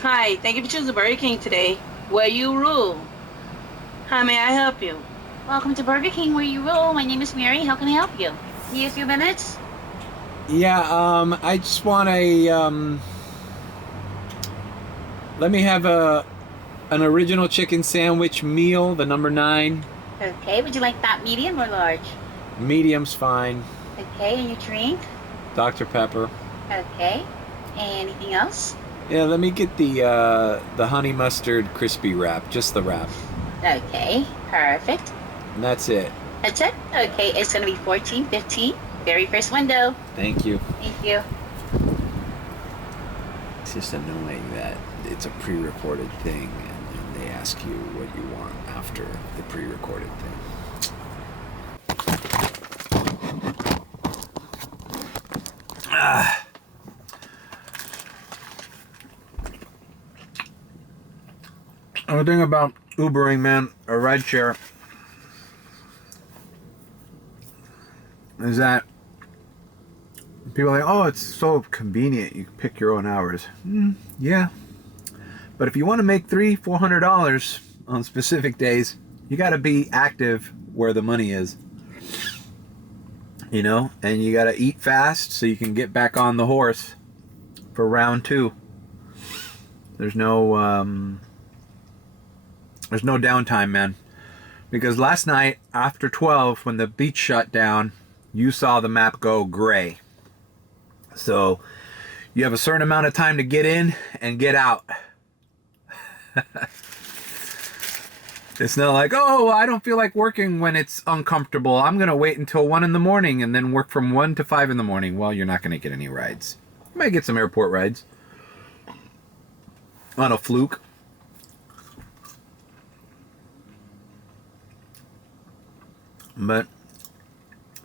Hi, thank you for choosing Burger King today, where you rule. How may I help you? Welcome to Burger King, where you rule. My name is Mary. How can I help you? Need a few minutes? Yeah, I just want a, let me have an original chicken sandwich meal, the number 9. Okay, would you like that medium or large? Medium's fine. Okay, and your drink? Dr. Pepper. Okay. Anything else? Yeah, let me get the honey mustard crispy wrap, just the wrap. Okay, perfect. And that's it. That's it? Okay, it's gonna be 14.15. Very first window. Thank you. Thank you. It's just annoying that it's a pre-recorded thing and they ask you what you want after the pre-recorded thing. The thing about Ubering, man, or rideshare, is that people are like, oh, it's so convenient. You can pick your own hours. Yeah. But if you want to make $300-400 on specific days, you got to be active where the money is. You know? And you got to eat fast so you can get back on the horse for round 2. There's no downtime, man. Because last night, after 12, when the beach shut down, you saw the map go gray. So you have a certain amount of time to get in and get out. It's not like, oh, I don't feel like working when it's uncomfortable. I'm going to wait until 1 in the morning and then work from 1 to 5 in the morning. Well, you're not going to get any rides. You might get some airport rides. On a fluke. But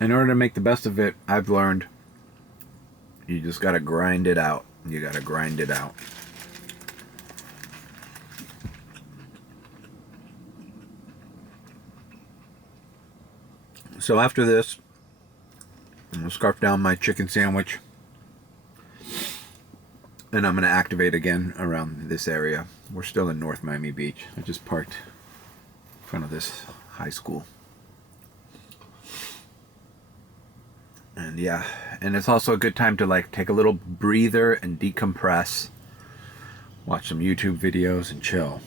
in order to make the best of it, I've learned you just got to grind it out. You got to grind it out. So after this, I'm going to scarf down my chicken sandwich. And I'm going to activate again around this area. We're still in North Miami Beach. I just parked in front of this high school. And yeah, and it's also a good time to like take a little breather and decompress. Watch some YouTube videos and chill.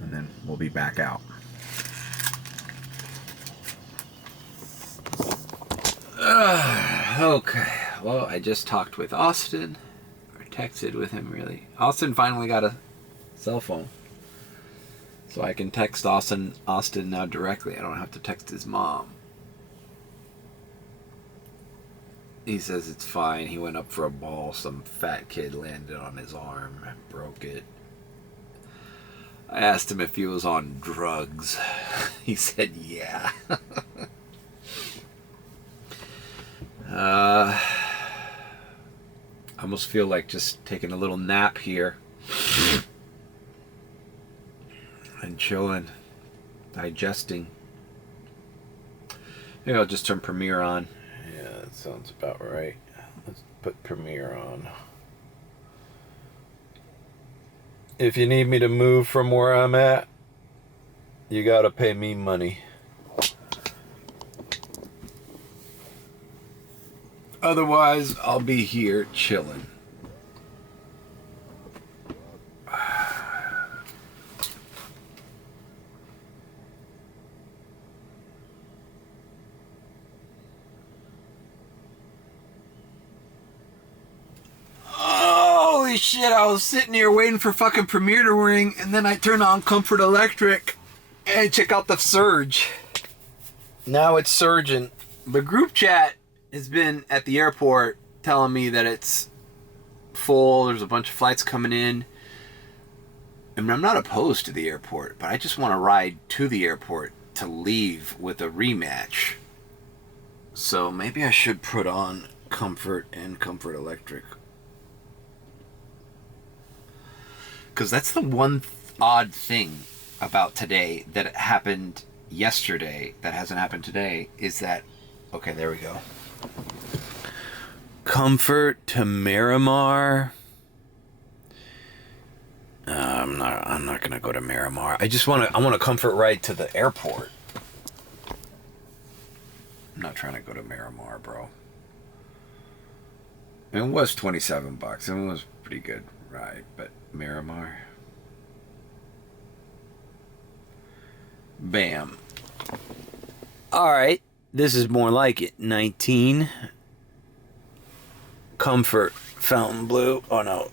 And then we'll be back out. Okay, well, I just talked with Austin. Or texted with him, really. Austin finally got a cell phone. So I can text Austin now directly. I don't have to text his mom. He says it's fine. He went up for a ball. Some fat kid landed on his arm and broke it. I asked him if he was on drugs. He said yeah. I almost feel like just taking a little nap here. And chilling. Digesting. Maybe I'll just turn Premiere on. Yeah, that sounds about right. Let's put Premiere on. If you need me to move from where I'm at, you gotta pay me money. Otherwise, I'll be here chilling. Holy shit, I was sitting here waiting for fucking Premiere to ring, and then I turn on Comfort Electric and check out the surge. Now it's surging. The group chat has been at the airport telling me that it's full, there's a bunch of flights coming in. I mean, I'm not opposed to the airport, but I just want to ride to the airport to leave with a rematch. So maybe I should put on Comfort and Comfort Electric. Because that's the one odd thing about today that happened yesterday that hasn't happened today is that, okay, there we go. Comfort to Miramar. I'm not gonna go to Miramar. I want a comfort ride to the airport. I'm not trying to go to Miramar, bro. It was $27. It was a pretty good ride, but Miramar. Bam. All right, this is more like it. 19. Comfort Fountain Blue. Oh no.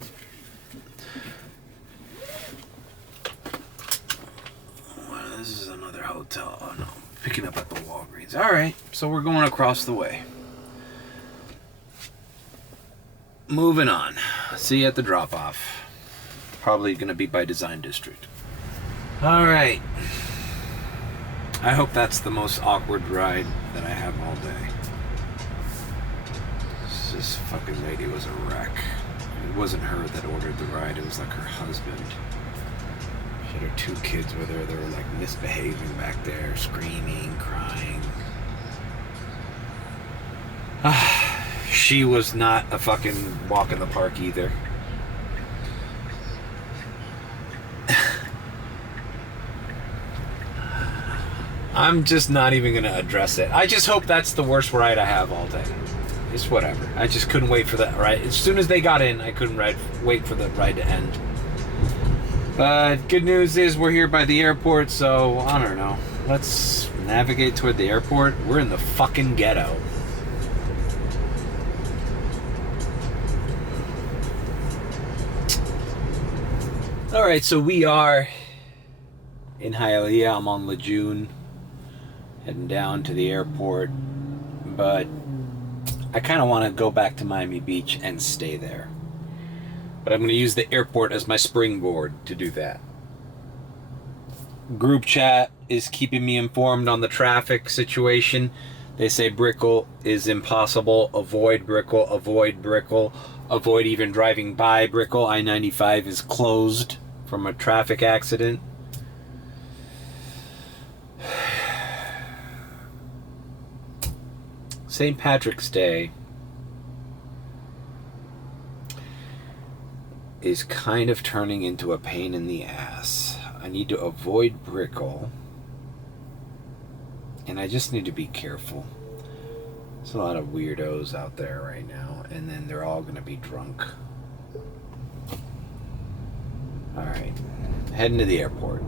This is another hotel. Oh no. Picking up at the Walgreens. All right, so we're going across the way. Moving on. See you at the drop-off. Probably going to be by Design District. All right. I hope that's the most awkward ride that I have all day. This fucking lady was a wreck. It wasn't her that ordered the ride. It was like her husband. She had her 2 kids with her. They were like misbehaving back there, screaming, crying. She was not a fucking walk in the park either. I'm just not even going to address it. I just hope that's the worst ride I have all day. It's whatever. I just couldn't wait for that ride. As soon as they got in, I couldn't wait for the ride to end. But good news is we're here by the airport, so I don't know. Let's navigate toward the airport. We're in the fucking ghetto. Alright, so we are in Hialeah. I'm on Lejeune, heading down to the airport, but I kind of want to go back to Miami Beach and stay there. But I'm going to use the airport as my springboard to do that. Group chat is keeping me informed on the traffic situation. They say Brickell is impossible. Avoid Brickell, avoid Brickell, avoid even driving by Brickell. I-95 is closed from a traffic accident. St. Patrick's Day is kind of turning into a pain in the ass. I need to avoid Brickell, and I just need to be careful. There's a lot of weirdos out there right now, and then they're all gonna be drunk. Alright, heading to the airport.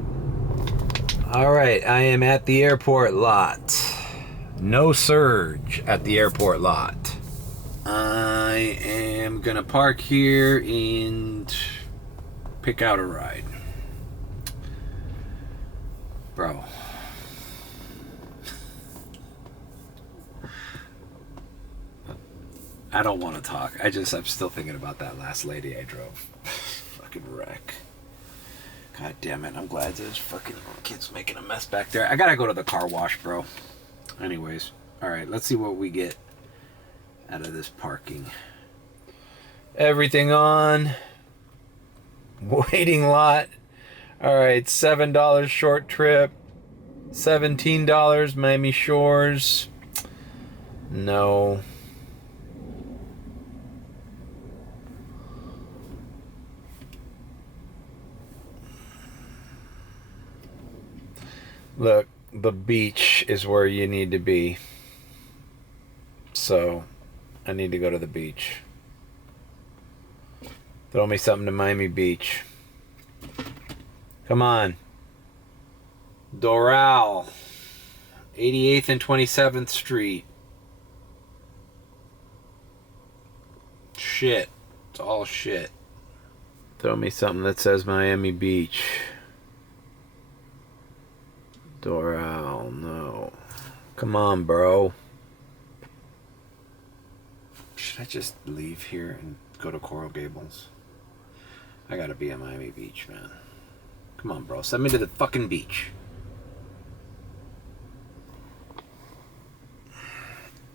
Alright, I am at the airport lot. No surge at the airport lot. I am gonna park here and pick out a ride. Bro. I don't want to talk. I'm still thinking about that last lady I drove. Fucking wreck. God damn it. I'm glad there's fucking kids making a mess back there. I gotta go to the car wash, bro. Anyways. Alright, let's see what we get out of this parking. Everything on. Waiting lot. Alright, $7 short trip. $17 Miami Shores. No. Look, the beach is where you need to be. So, I need to go to the beach. Throw me something to Miami Beach. Come on. Doral. 88th and 27th Street. Shit. It's all shit. Throw me something that says Miami Beach. Doral, no. Come on, bro. Should I just leave here and go to Coral Gables? I gotta be at Miami Beach, man. Come on, bro. Send me to the fucking beach.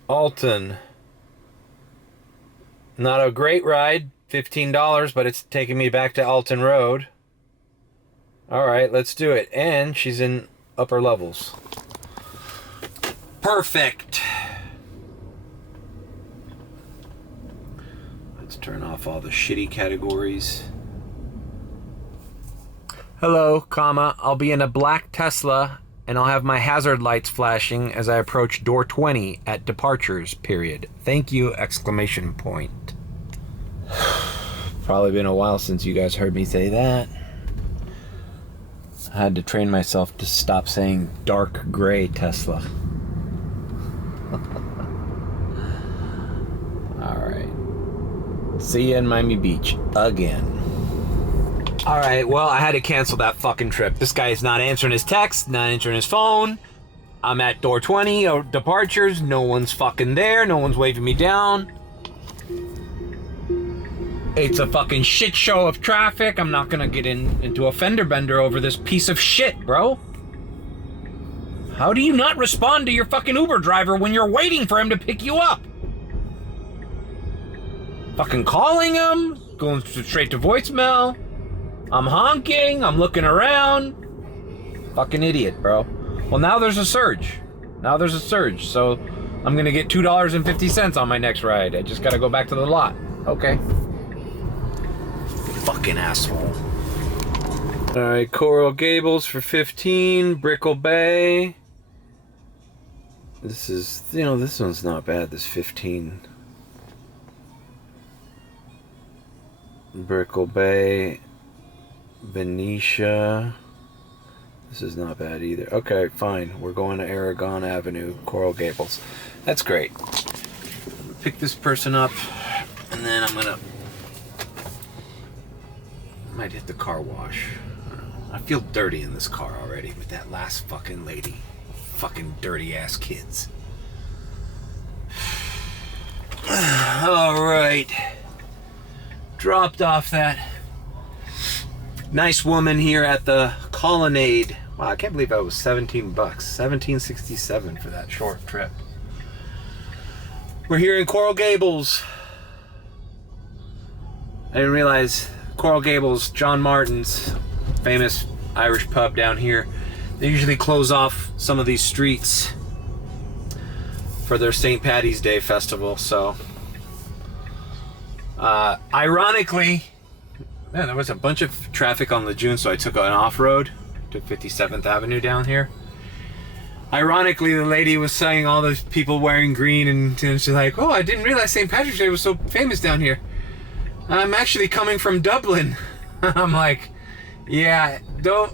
Alton. Not a great ride. $15, but it's taking me back to Alton Road. Alright, let's do it. And she's in upper levels. Perfect. Let's turn off all the shitty categories. Hello, comma, I'll be in a black Tesla and I'll have my hazard lights flashing as I approach door 20 at departures, period. Thank you, exclamation point. Probably been a while since you guys heard me say that. I had to train myself to stop saying dark gray Tesla. Alright. See you in Miami Beach again. Alright, well, I had to cancel that fucking trip. This guy is not answering his text, not answering his phone. I'm at door 20 or departures. No one's fucking there. No one's waving me down. It's a fucking shit show of traffic. I'm not gonna get into a fender bender over this piece of shit, bro. How do you not respond to your fucking Uber driver when you're waiting for him to pick you up? Fucking calling him, going straight to voicemail. I'm honking, I'm looking around. Fucking idiot, bro. Well, now there's a surge. So I'm gonna get $2.50 on my next ride. I just gotta go back to the lot. Okay. Fucking asshole. Alright, Coral Gables for 15, Brickell Bay. This is, this one's not bad, this 15. Brickell Bay, Benicia. This is not bad either. Okay, fine. We're going to Aragon Avenue, Coral Gables. That's great. Pick this person up, and then I might hit the car wash. I feel dirty in this car already with that last fucking lady. Fucking dirty ass kids. Alright. Dropped off that nice woman here at the Colonnade. Wow, I can't believe that was $17. $17.67 for that short trip. We're here in Coral Gables. I didn't realize Coral Gables, John Martin's famous Irish pub down here. They usually close off some of these streets for their St. Paddy's Day festival, so ironically, man, there was a bunch of traffic on Lejeune, so I took an off-road, took 57th Avenue down here. Ironically, the lady was saying all those people wearing green, and she's like, oh, I didn't realize St. Patrick's Day was so famous down here. I'm actually coming from Dublin. I'm like, yeah, don't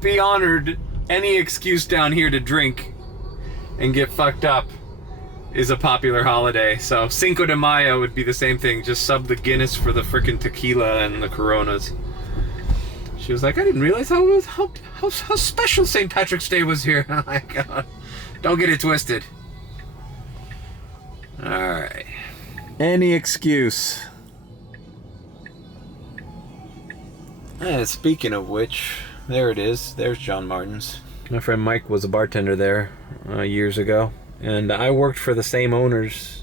be honored. Any excuse down here to drink and get fucked up is a popular holiday. So Cinco de Mayo would be the same thing. Just sub the Guinness for the frickin' tequila and the Coronas. She was like, I didn't realize how special St. Patrick's Day was here. I'm like, don't get it twisted. Alright. Any excuse. And speaking of which, there it is. There's John Martin's. My friend Mike was a bartender there years ago. And I worked for the same owners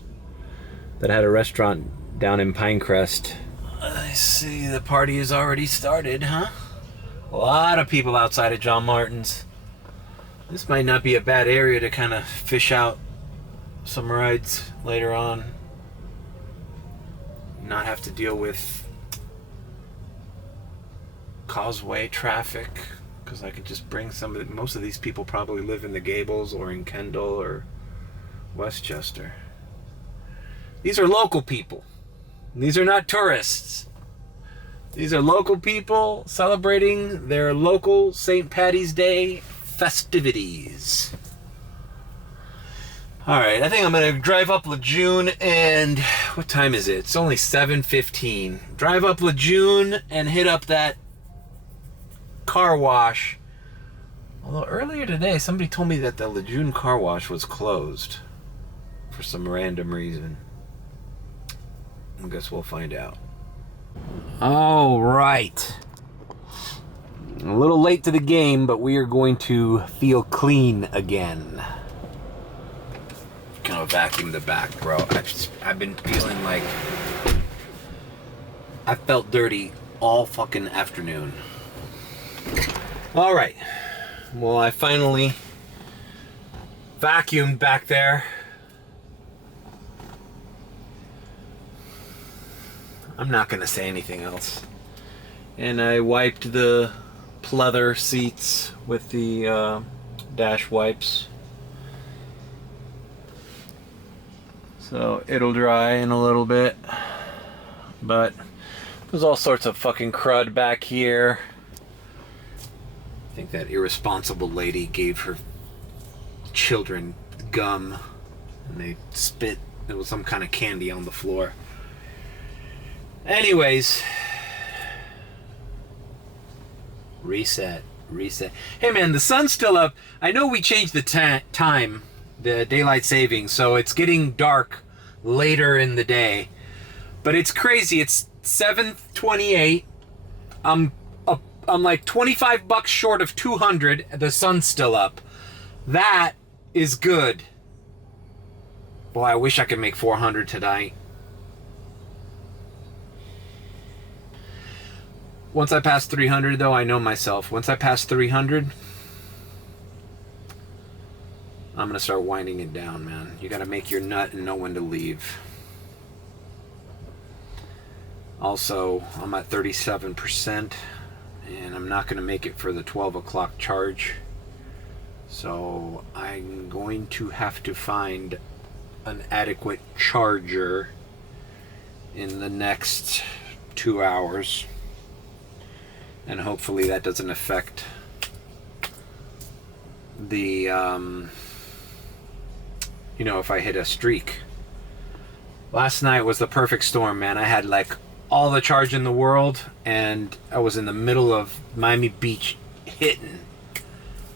that had a restaurant down in Pinecrest. I see the party has already started, huh? A lot of people outside of John Martin's. This might not be a bad area to kind of fish out some rides later on. Not have to deal with causeway traffic, because I could just bring most of these people probably live in the Gables or in Kendall or Westchester. These are local people. These are not tourists. These are local people celebrating their local St. Paddy's Day festivities. Alright, I think I'm going to drive up Lejeune and... what time is it? It's only 7:15. Drive up Lejeune and hit up that car wash. Although earlier today, somebody told me that the Lejeune car wash was closed for some random reason. I guess we'll find out. All right. A little late to the game, but we are going to feel clean again. Gonna vacuum the back, bro. I've been feeling like I felt dirty all fucking afternoon. All right. well, I finally vacuumed back there. I'm not gonna say anything else. And I wiped the pleather seats with the dash wipes. So it'll dry in a little bit. But there's all sorts of fucking crud back here. I think that irresponsible lady gave her children gum and they spit. There was some kind of candy on the floor. Anyways, reset. Hey man, the sun's still up. I know we changed the time, the daylight savings, so it's getting dark later in the day. But it's crazy. It's 7:28. I'm like $25 short of 200. The sun's still up. That is good. Boy, I wish I could make 400 tonight. Once I pass 300, though, I know myself. Once I pass 300, I'm going to start winding it down, man. You got to make your nut and know when to leave. Also, I'm at 37%, and I'm not going to make it for the 12 o'clock charge. So I'm going to have to find an adequate charger in the next 2 hours. And hopefully that doesn't affect the, if I hit a streak. Last night was the perfect storm, man. I had like all the charge in the world, and I was in the middle of Miami Beach hitting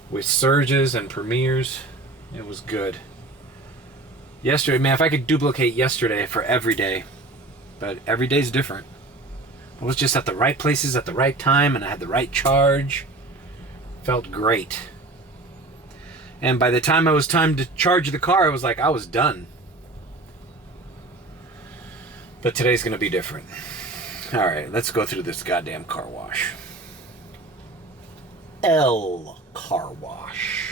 with surges and premieres. It was good. Yesterday, man, if I could duplicate yesterday for every day, but every day's different. I was just at the right places at the right time, and I had the right charge. Felt great. And by the time it was time to charge the car, it was like I was done. But today's going to be different. All right, let's go through this goddamn car wash. L Car Wash.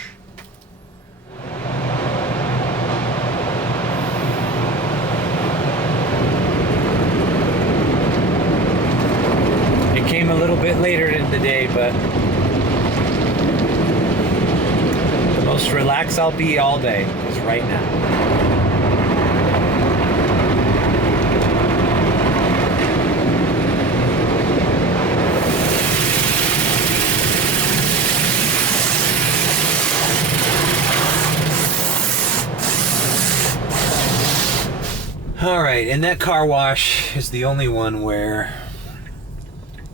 Came a little bit later in the day, but the most relaxed I'll be all day is right now. All right, and that car wash is the only one where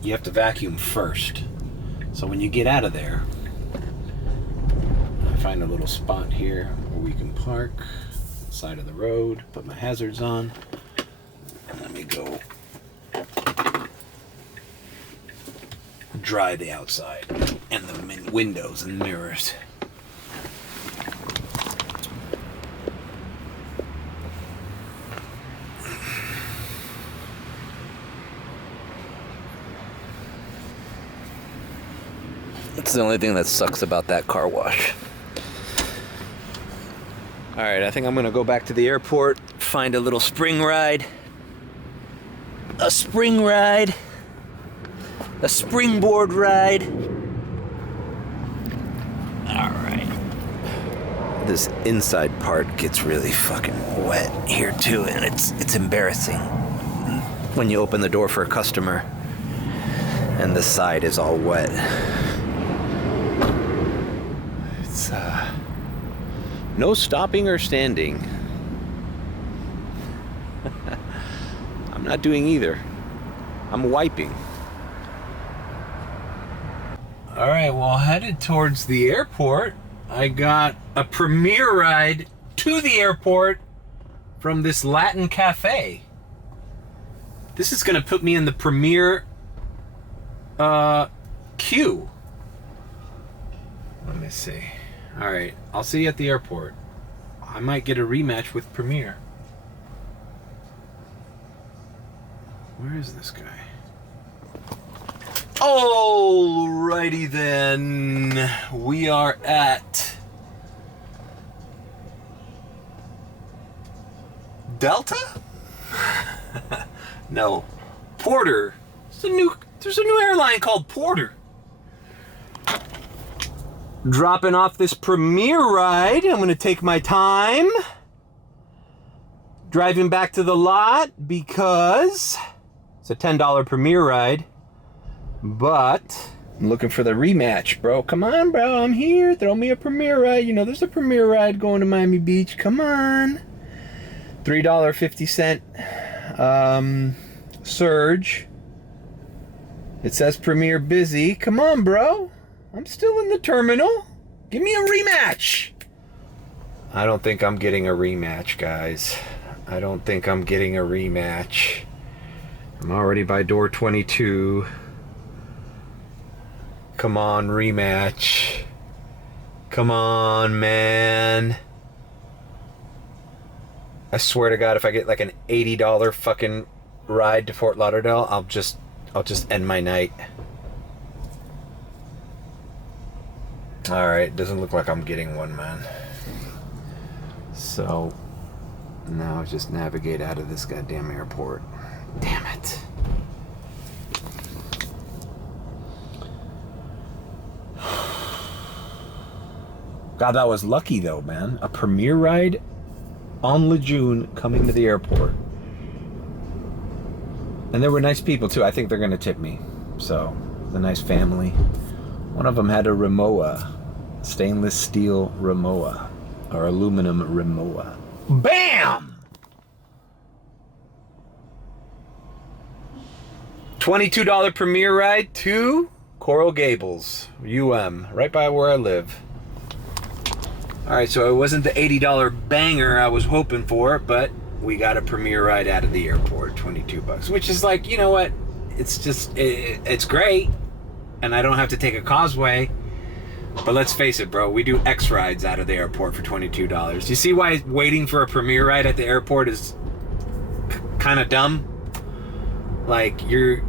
you have to vacuum first. So when you get out of there, I find a little spot here where we can park, side of the road, put my hazards on, and let me go dry the outside and the windows and mirrors. That's the only thing that sucks about that car wash. Alright, I think I'm gonna go back to the airport, find a little spring ride. A spring ride. A springboard ride. Alright. This inside part gets really fucking wet here too, and it's embarrassing. When you open the door for a customer and the side is all wet. It's no stopping or standing. I'm not doing either. I'm wiping. All right, well, headed towards the airport. I got a premiere ride to the airport from this Latin cafe. This is gonna put me in the premiere queue. Let me see. All right, I'll see you at the airport. I might get a rematch with Premiere. Where is this guy? Alrighty then, we are at Delta? No, Porter. There's a new airline called Porter. Dropping off this Premier ride. I'm gonna take my time. Driving back to the lot because it's a $10 Premier ride. But I'm looking for the rematch, bro. Come on, bro. I'm here. Throw me a Premier ride. You know, there's a Premier ride going to Miami Beach. Come on. $3.50 surge. It says Premier busy. Come on, bro. I'm still in the terminal. Give me a rematch. I don't think I'm getting a rematch, guys. I don't think I'm getting a rematch. I'm already by door 22. Come on, rematch. Come on, man. I swear to God, if I get like an $80 fucking ride to Fort Lauderdale, I'll just end my night. Alright, doesn't look like I'm getting one, man. So, now just navigate out of this goddamn airport. Damn it. God, that was lucky though, man. A Premier ride on Lejeune coming to the airport. And there were nice people too. I think they're gonna tip me. So, the nice family. One of them had a Rimowa. Stainless steel Rimowa. Or aluminum Rimowa. BAM! $22 Premier ride to Coral Gables, UM, right by where I live. Alright, so it wasn't the $80 banger I was hoping for, but we got a Premier ride out of the airport, $22, which is like, you know what, it's just, it's great, and I don't have to take a causeway, but let's face it, bro, we do X rides out of the airport for $22. You see why waiting for a Premier ride at the airport is kind of dumb? Like, you're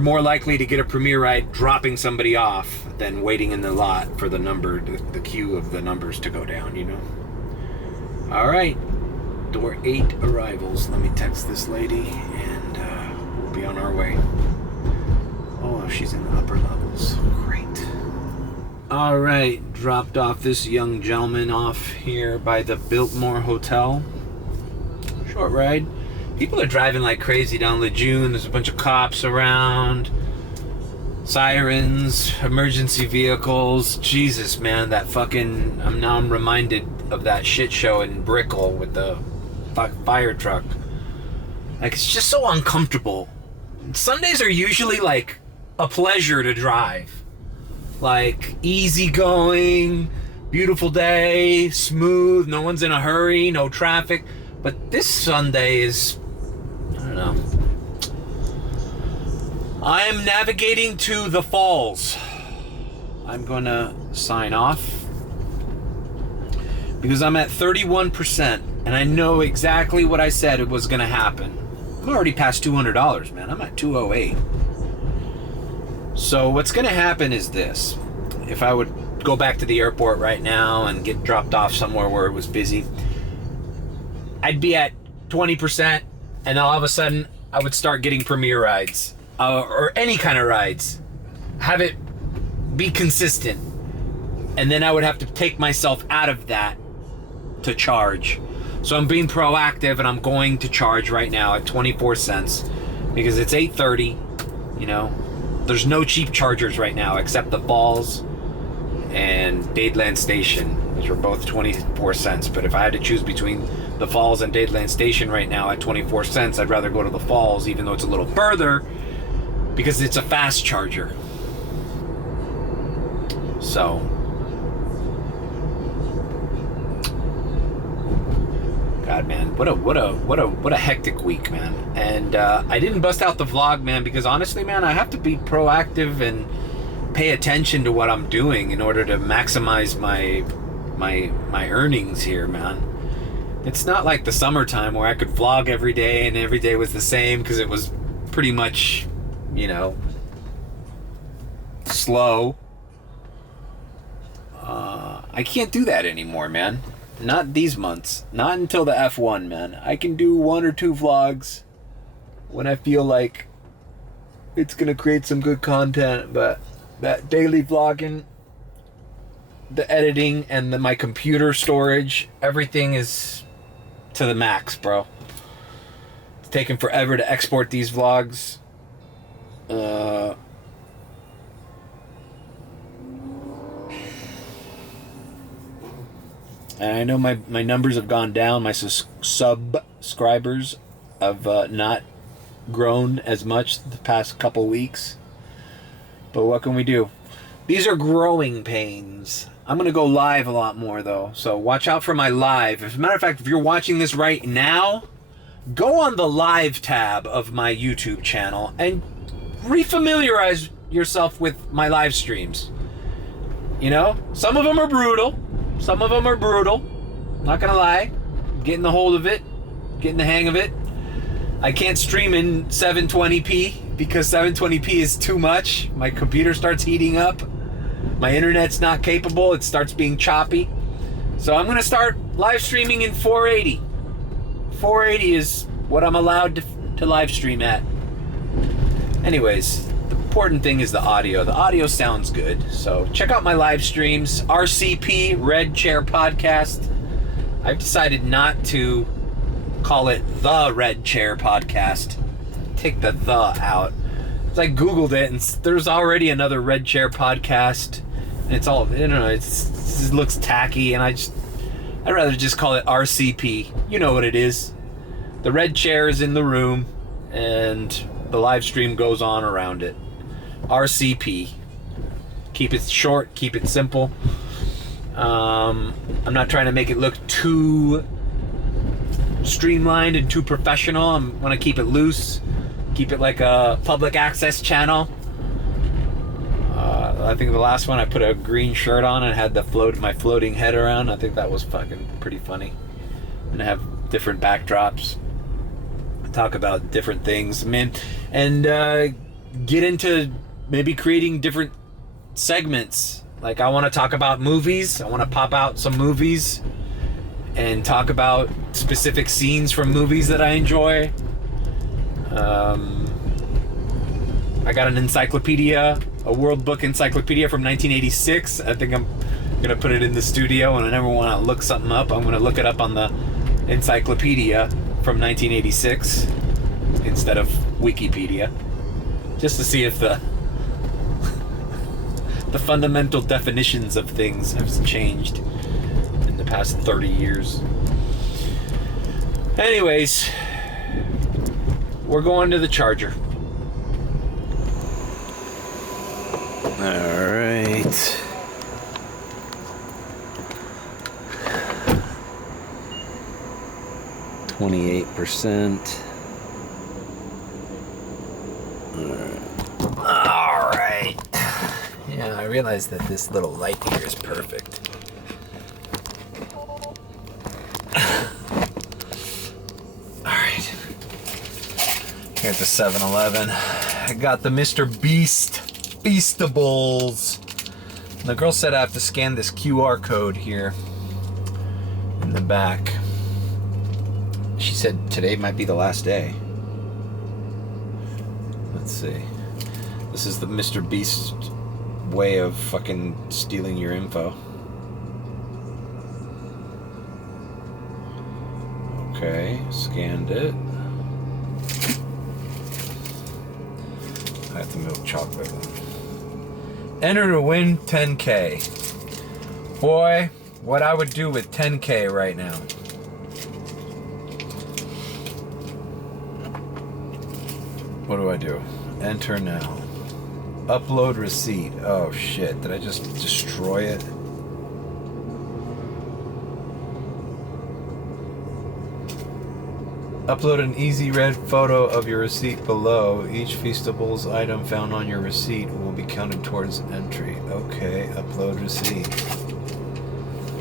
more likely to get a Premier ride dropping somebody off than waiting in the lot for the queue of the numbers to go down, you know? All right, door 8 arrivals. Let me text this lady and we'll be on our way. Oh, she's in the upper levels. Great. All right, dropped off this young gentleman off here by the Biltmore Hotel. Short ride. People are driving like crazy down Lejeune. There's a bunch of cops around. Sirens, emergency vehicles. Jesus, man, that fucking... I'm reminded of that shit show in Brickell with the fire truck. Like, it's just so uncomfortable. Sundays are usually like a pleasure to drive. Like, easygoing, beautiful day, smooth, no one's in a hurry, no traffic. But this Sunday is... I don't know. I am navigating to the falls. I'm gonna sign off because I'm at 31% and I know exactly what I said it was gonna happen. I'm already past $200, man. I'm at 208. So what's gonna happen is this. If I would go back to the airport right now and get dropped off somewhere where it was busy, I'd be at 20%, and all of a sudden I would start getting Premier rides. Or any kind of rides. Have it be consistent. And then I would have to take myself out of that to charge. So I'm being proactive and I'm going to charge right now at 24 cents because it's 8:30, you know. There's no cheap chargers right now except the Falls and Dadeland Station, which are both 24 cents. But if I had to choose between the Falls and Dadeland Station right now at 24 cents, I'd rather go to the Falls even though it's a little further, because it's a fast charger. So, God, man, what a hectic week, man. And I didn't bust out the vlog, man, because honestly, man, I have to be proactive and pay attention to what I'm doing in order to maximize my earnings here, man. It's not like the summertime where I could vlog every day and every day was the same because it was pretty much slow. I can't do that anymore, man. Not these months. Not until the F1, man. I can do 1 or 2 vlogs when I feel like it's gonna create some good content, but that daily vlogging, the editing, and my computer storage, everything is to the max, bro. It's taking forever to export these vlogs. And I know my numbers have gone down. My subscribers have not grown as much the past couple weeks. But what can we do? These are growing pains. I'm going to go live a lot more, though. So watch out for my live. As a matter of fact, if you're watching this right now, go on the live tab of my YouTube channel and refamiliarize yourself with my live streams. Some of them are brutal. Some of them are brutal. Not gonna lie. Getting the hold of it. Getting the hang of it. I can't stream in 720p because 720p is too much. My computer starts heating up. My internet's not capable. It starts being choppy. So I'm gonna start live streaming in 480. 480 is what I'm allowed to live stream at. Anyways, the important thing is the audio. The audio sounds good. So check out my live streams. RCP, Red Chair Podcast. I've decided not to call it the Red Chair Podcast. Take the out. So I Googled it and there's already another Red Chair Podcast. And it's all, it looks tacky, and I'd rather just call it RCP. You know what it is. The red chair is in the room and the live stream goes on around it. RCP. Keep it short, keep it simple. I'm not trying to make it look too streamlined and too professional. I want to keep it loose, keep it like a public access channel. I think the last one I put a green shirt on and had my floating head around. I think that was fucking pretty funny. And I have different backdrops. Talk about different things, man, and get into maybe creating different segments. Like I want to talk about movies. I want to pop out some movies and talk about specific scenes from movies that I enjoy. I got an encyclopedia, a World Book Encyclopedia from 1986. I think I'm gonna put it in the studio, and I never want to look something up. I'm gonna look it up on the encyclopedia from 1986 instead of Wikipedia, just to see if the fundamental definitions of things have changed in the past 30 years. Anyways, we're going to the charger. All right. %. All right. Yeah, I realized that this little light here is perfect. All right. Here at the 7-Eleven, I got the Mr. Beastables. The girl said I have to scan this QR code here in the back. She said today might be the last day. Let's see. This is the Mr. Beast way of fucking stealing your info. Okay, scanned it. I have the milk chocolate one. Enter to win 10K. Boy, what I would do with 10K right now. What do I do? Enter now. Upload receipt. Oh shit, did I just destroy it? Upload an easy red photo of your receipt below. Each Feastables item found on your receipt will be counted towards entry. Okay, upload receipt.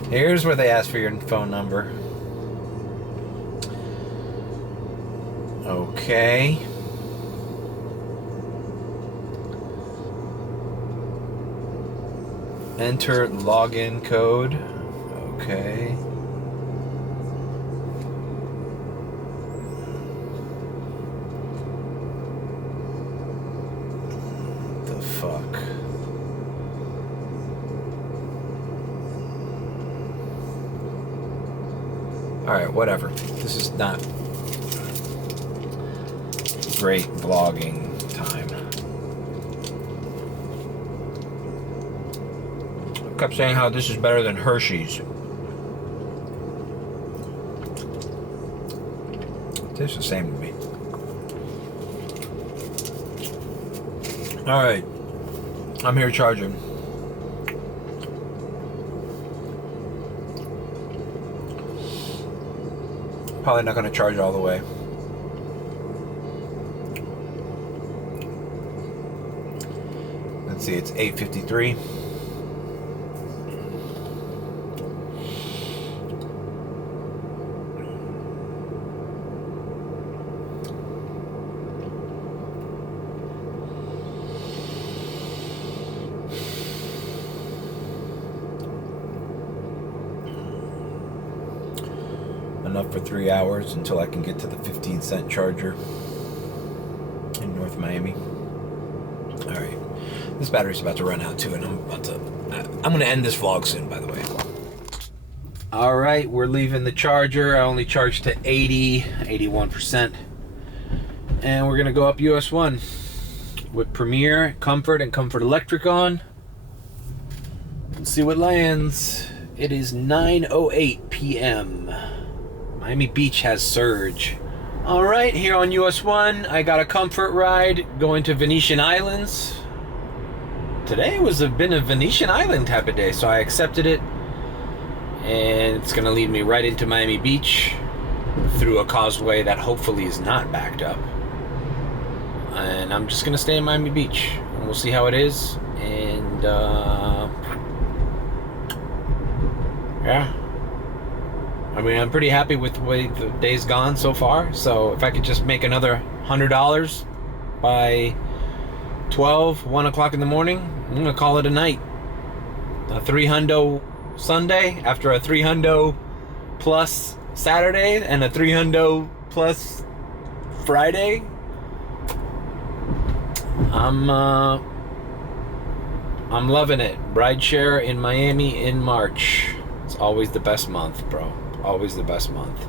Here's where they ask for your phone number. Enter login code. Okay. The fuck? Alright, whatever. This is not great vlogging time. I kept saying how this is better than Hershey's. It tastes the same to me. Alright. I'm here charging. Probably not going to charge all the way. Let's see, it's 8:53. Enough for 3 hours until I can get to the 15-cent charger in North Miami. All right, this battery's about to run out too, and I'm gonna end this vlog soon, by the way. All right, we're leaving the charger. I only charged to 81%, and we're gonna go up US 1 with Premier, Comfort, and Comfort Electric on. Let's see what lands. It is 9:08 p.m. Miami Beach has surge. All right, here on US 1, I got a comfort ride going to Venetian Islands. Today been a Venetian Island type of day, so I accepted it. And it's gonna lead me right into Miami Beach through a causeway that hopefully is not backed up. And I'm just gonna stay in Miami Beach, and we'll see how it is. And yeah. I mean, I'm pretty happy with the way the day's gone so far. So if I could just make another $100 by 1 o'clock in the morning, I'm gonna call it a night. A $300 Sunday after a $300 plus Saturday and a $300 plus Friday. I'm loving it. Rideshare in Miami in March. It's always the best month, bro. Always the best month.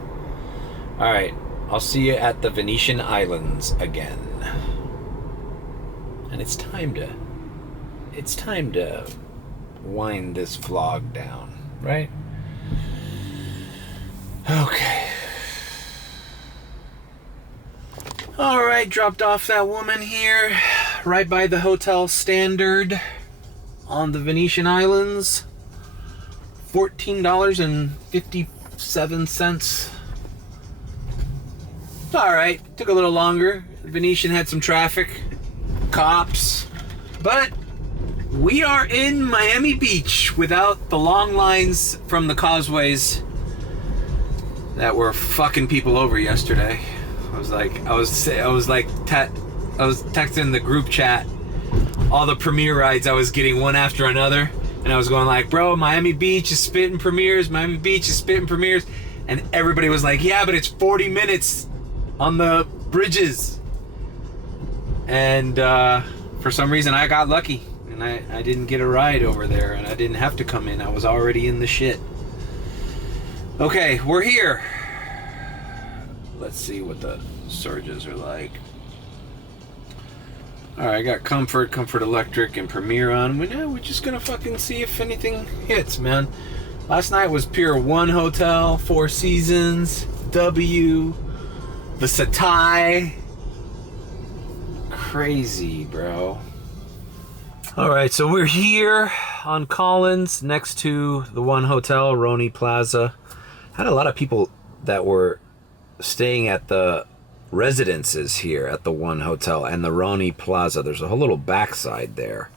All right, I'll see you at the Venetian Islands again. And it's time to wind this vlog down, right? Okay. All right, dropped off that woman here right by the Hotel Standard on the Venetian Islands. $14.57. All right, took a little longer. Venetian had some traffic, cops, but we are in Miami Beach without the long lines from the causeways that were fucking people over yesterday. I was texting the group chat all the Premier rides I was getting one after another. And I was going like, bro, Miami Beach is spitting premieres. Miami Beach is spitting premieres. And everybody was like, yeah, but it's 40 minutes on the bridges. And for some reason, I got lucky. And I didn't get a ride over there. And I didn't have to come in. I was already in the shit. Okay, we're here. Let's see what the surges are like. Alright, I got Comfort, Comfort Electric, and Premier on. We're just gonna fucking see if anything hits, man. Last night was Pier 1 Hotel, Four Seasons, W, the Satai. Crazy, bro. Alright, so we're here on Collins, next to the One Hotel, Roni Plaza. Had a lot of people that were staying at the residences here at the One Hotel and the Roni Plaza. There's a whole little backside there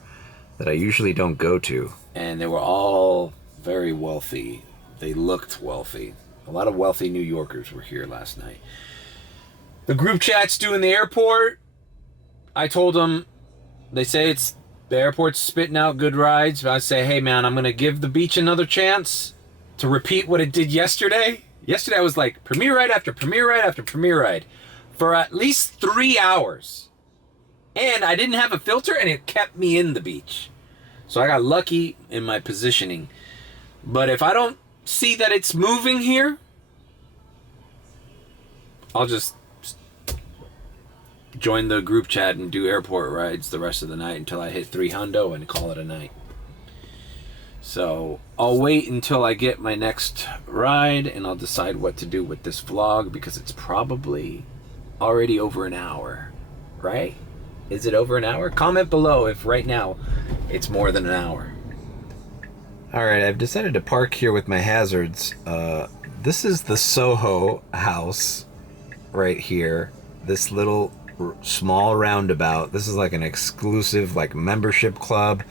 that I usually don't go to. And they were all very wealthy. They looked wealthy. A lot of wealthy New Yorkers were here last night. The group chat's due in the airport. I told them, they say it's the airport's spitting out good rides. I say, hey man, I'm gonna give the beach another chance to repeat what it did yesterday. Yesterday I was like premiere ride after premiere ride after premiere ride for at least 3 hours. And I didn't have a filter and it kept me in the beach. So I got lucky in my positioning. But if I don't see that it's moving here, I'll just join the group chat and do airport rides the rest of the night until I hit 300 and call it a night. So I'll wait until I get my next ride and I'll decide what to do with this vlog, because it's probably already over an hour, right? Is it over an hour? Comment below if right now it's more than an hour. All right, I've decided to park here with my hazards. This is the Soho house right here. This little small roundabout. This is like an exclusive like membership club.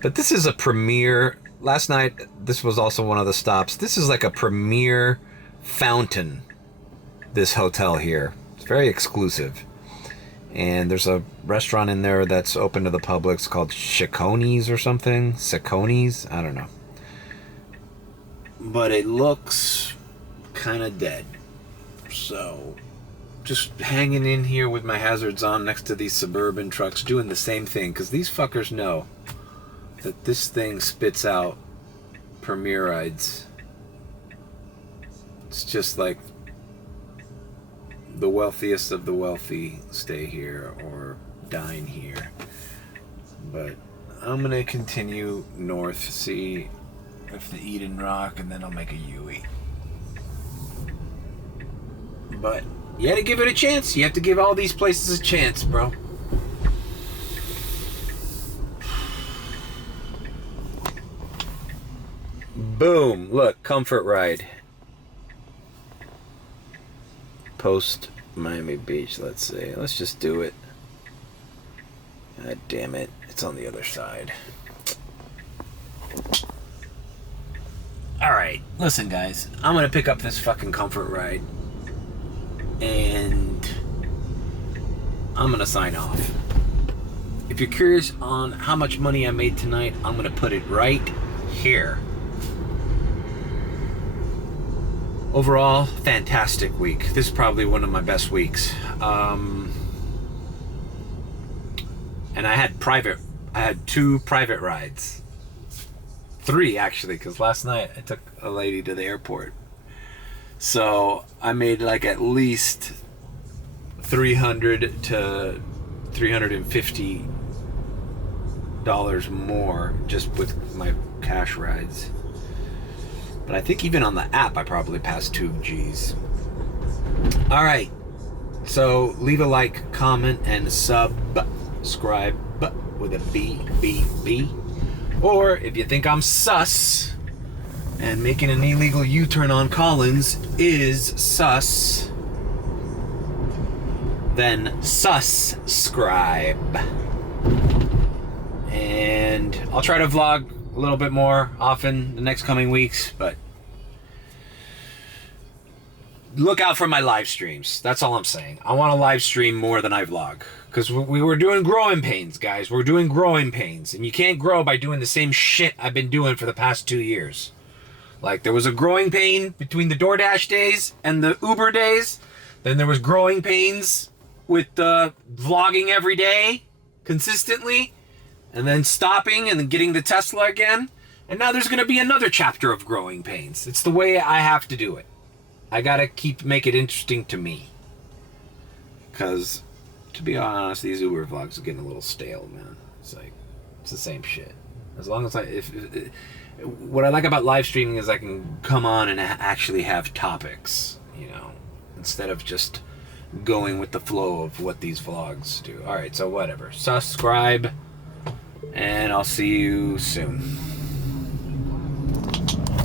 But this is a premier. Last night, this was also one of the stops. This is like a premier fountain, this hotel here. It's very exclusive. And there's a restaurant in there that's open to the public. It's called Cicconi's or something. Cicconi's? I don't know. But it looks kind of dead. So, just hanging in here with my hazards on next to these suburban trucks, doing the same thing. Because these fuckers know that this thing spits out premiere rides. It's just like the wealthiest of the wealthy stay here or dine here. But I'm gonna continue north, see if the Eden Rock, and then I'll make a U-E. But you had to give it a chance. You have to give all these places a chance, bro. Boom, look, comfort ride. Post Miami Beach, let's see. Let's just do it. God damn it, it's on the other side. Alright, listen guys, I'm gonna pick up this fucking comfort ride and I'm gonna sign off. If you're curious on how much money I made tonight, I'm gonna put it right here. Overall, fantastic week. This is probably one of my best weeks. And I had 2 private rides. 3 actually, because last night I took a lady to the airport. So I made like at least $300 to $350 more just with my cash rides. But I think even on the app, I probably passed 2 G's. All right. So leave a like, comment, and subscribe with a B. Or if you think I'm sus and making an illegal U-turn on Collins is sus, then subscribe. And I'll try to vlog a little bit more often the next coming weeks, but look out for my live streams. That's all I'm saying. I want to live stream more than I vlog, because we were doing growing pains, guys. We're doing growing pains, and you can't grow by doing the same shit I've been doing for the past 2 years. Like, there was a growing pain between the DoorDash days and the Uber days. Then there was growing pains with vlogging every day consistently, and then stopping and then getting the Tesla again. And now there's going to be another chapter of growing pains. It's the way I have to do it. I got to make it interesting to me. Because, to be honest, these Uber vlogs are getting a little stale, man. It's like, it's the same shit. As long as what I like about live streaming is I can come on and actually have topics, you know, instead of just going with the flow of what these vlogs do. Alright, so whatever. Subscribe. And I'll see you soon.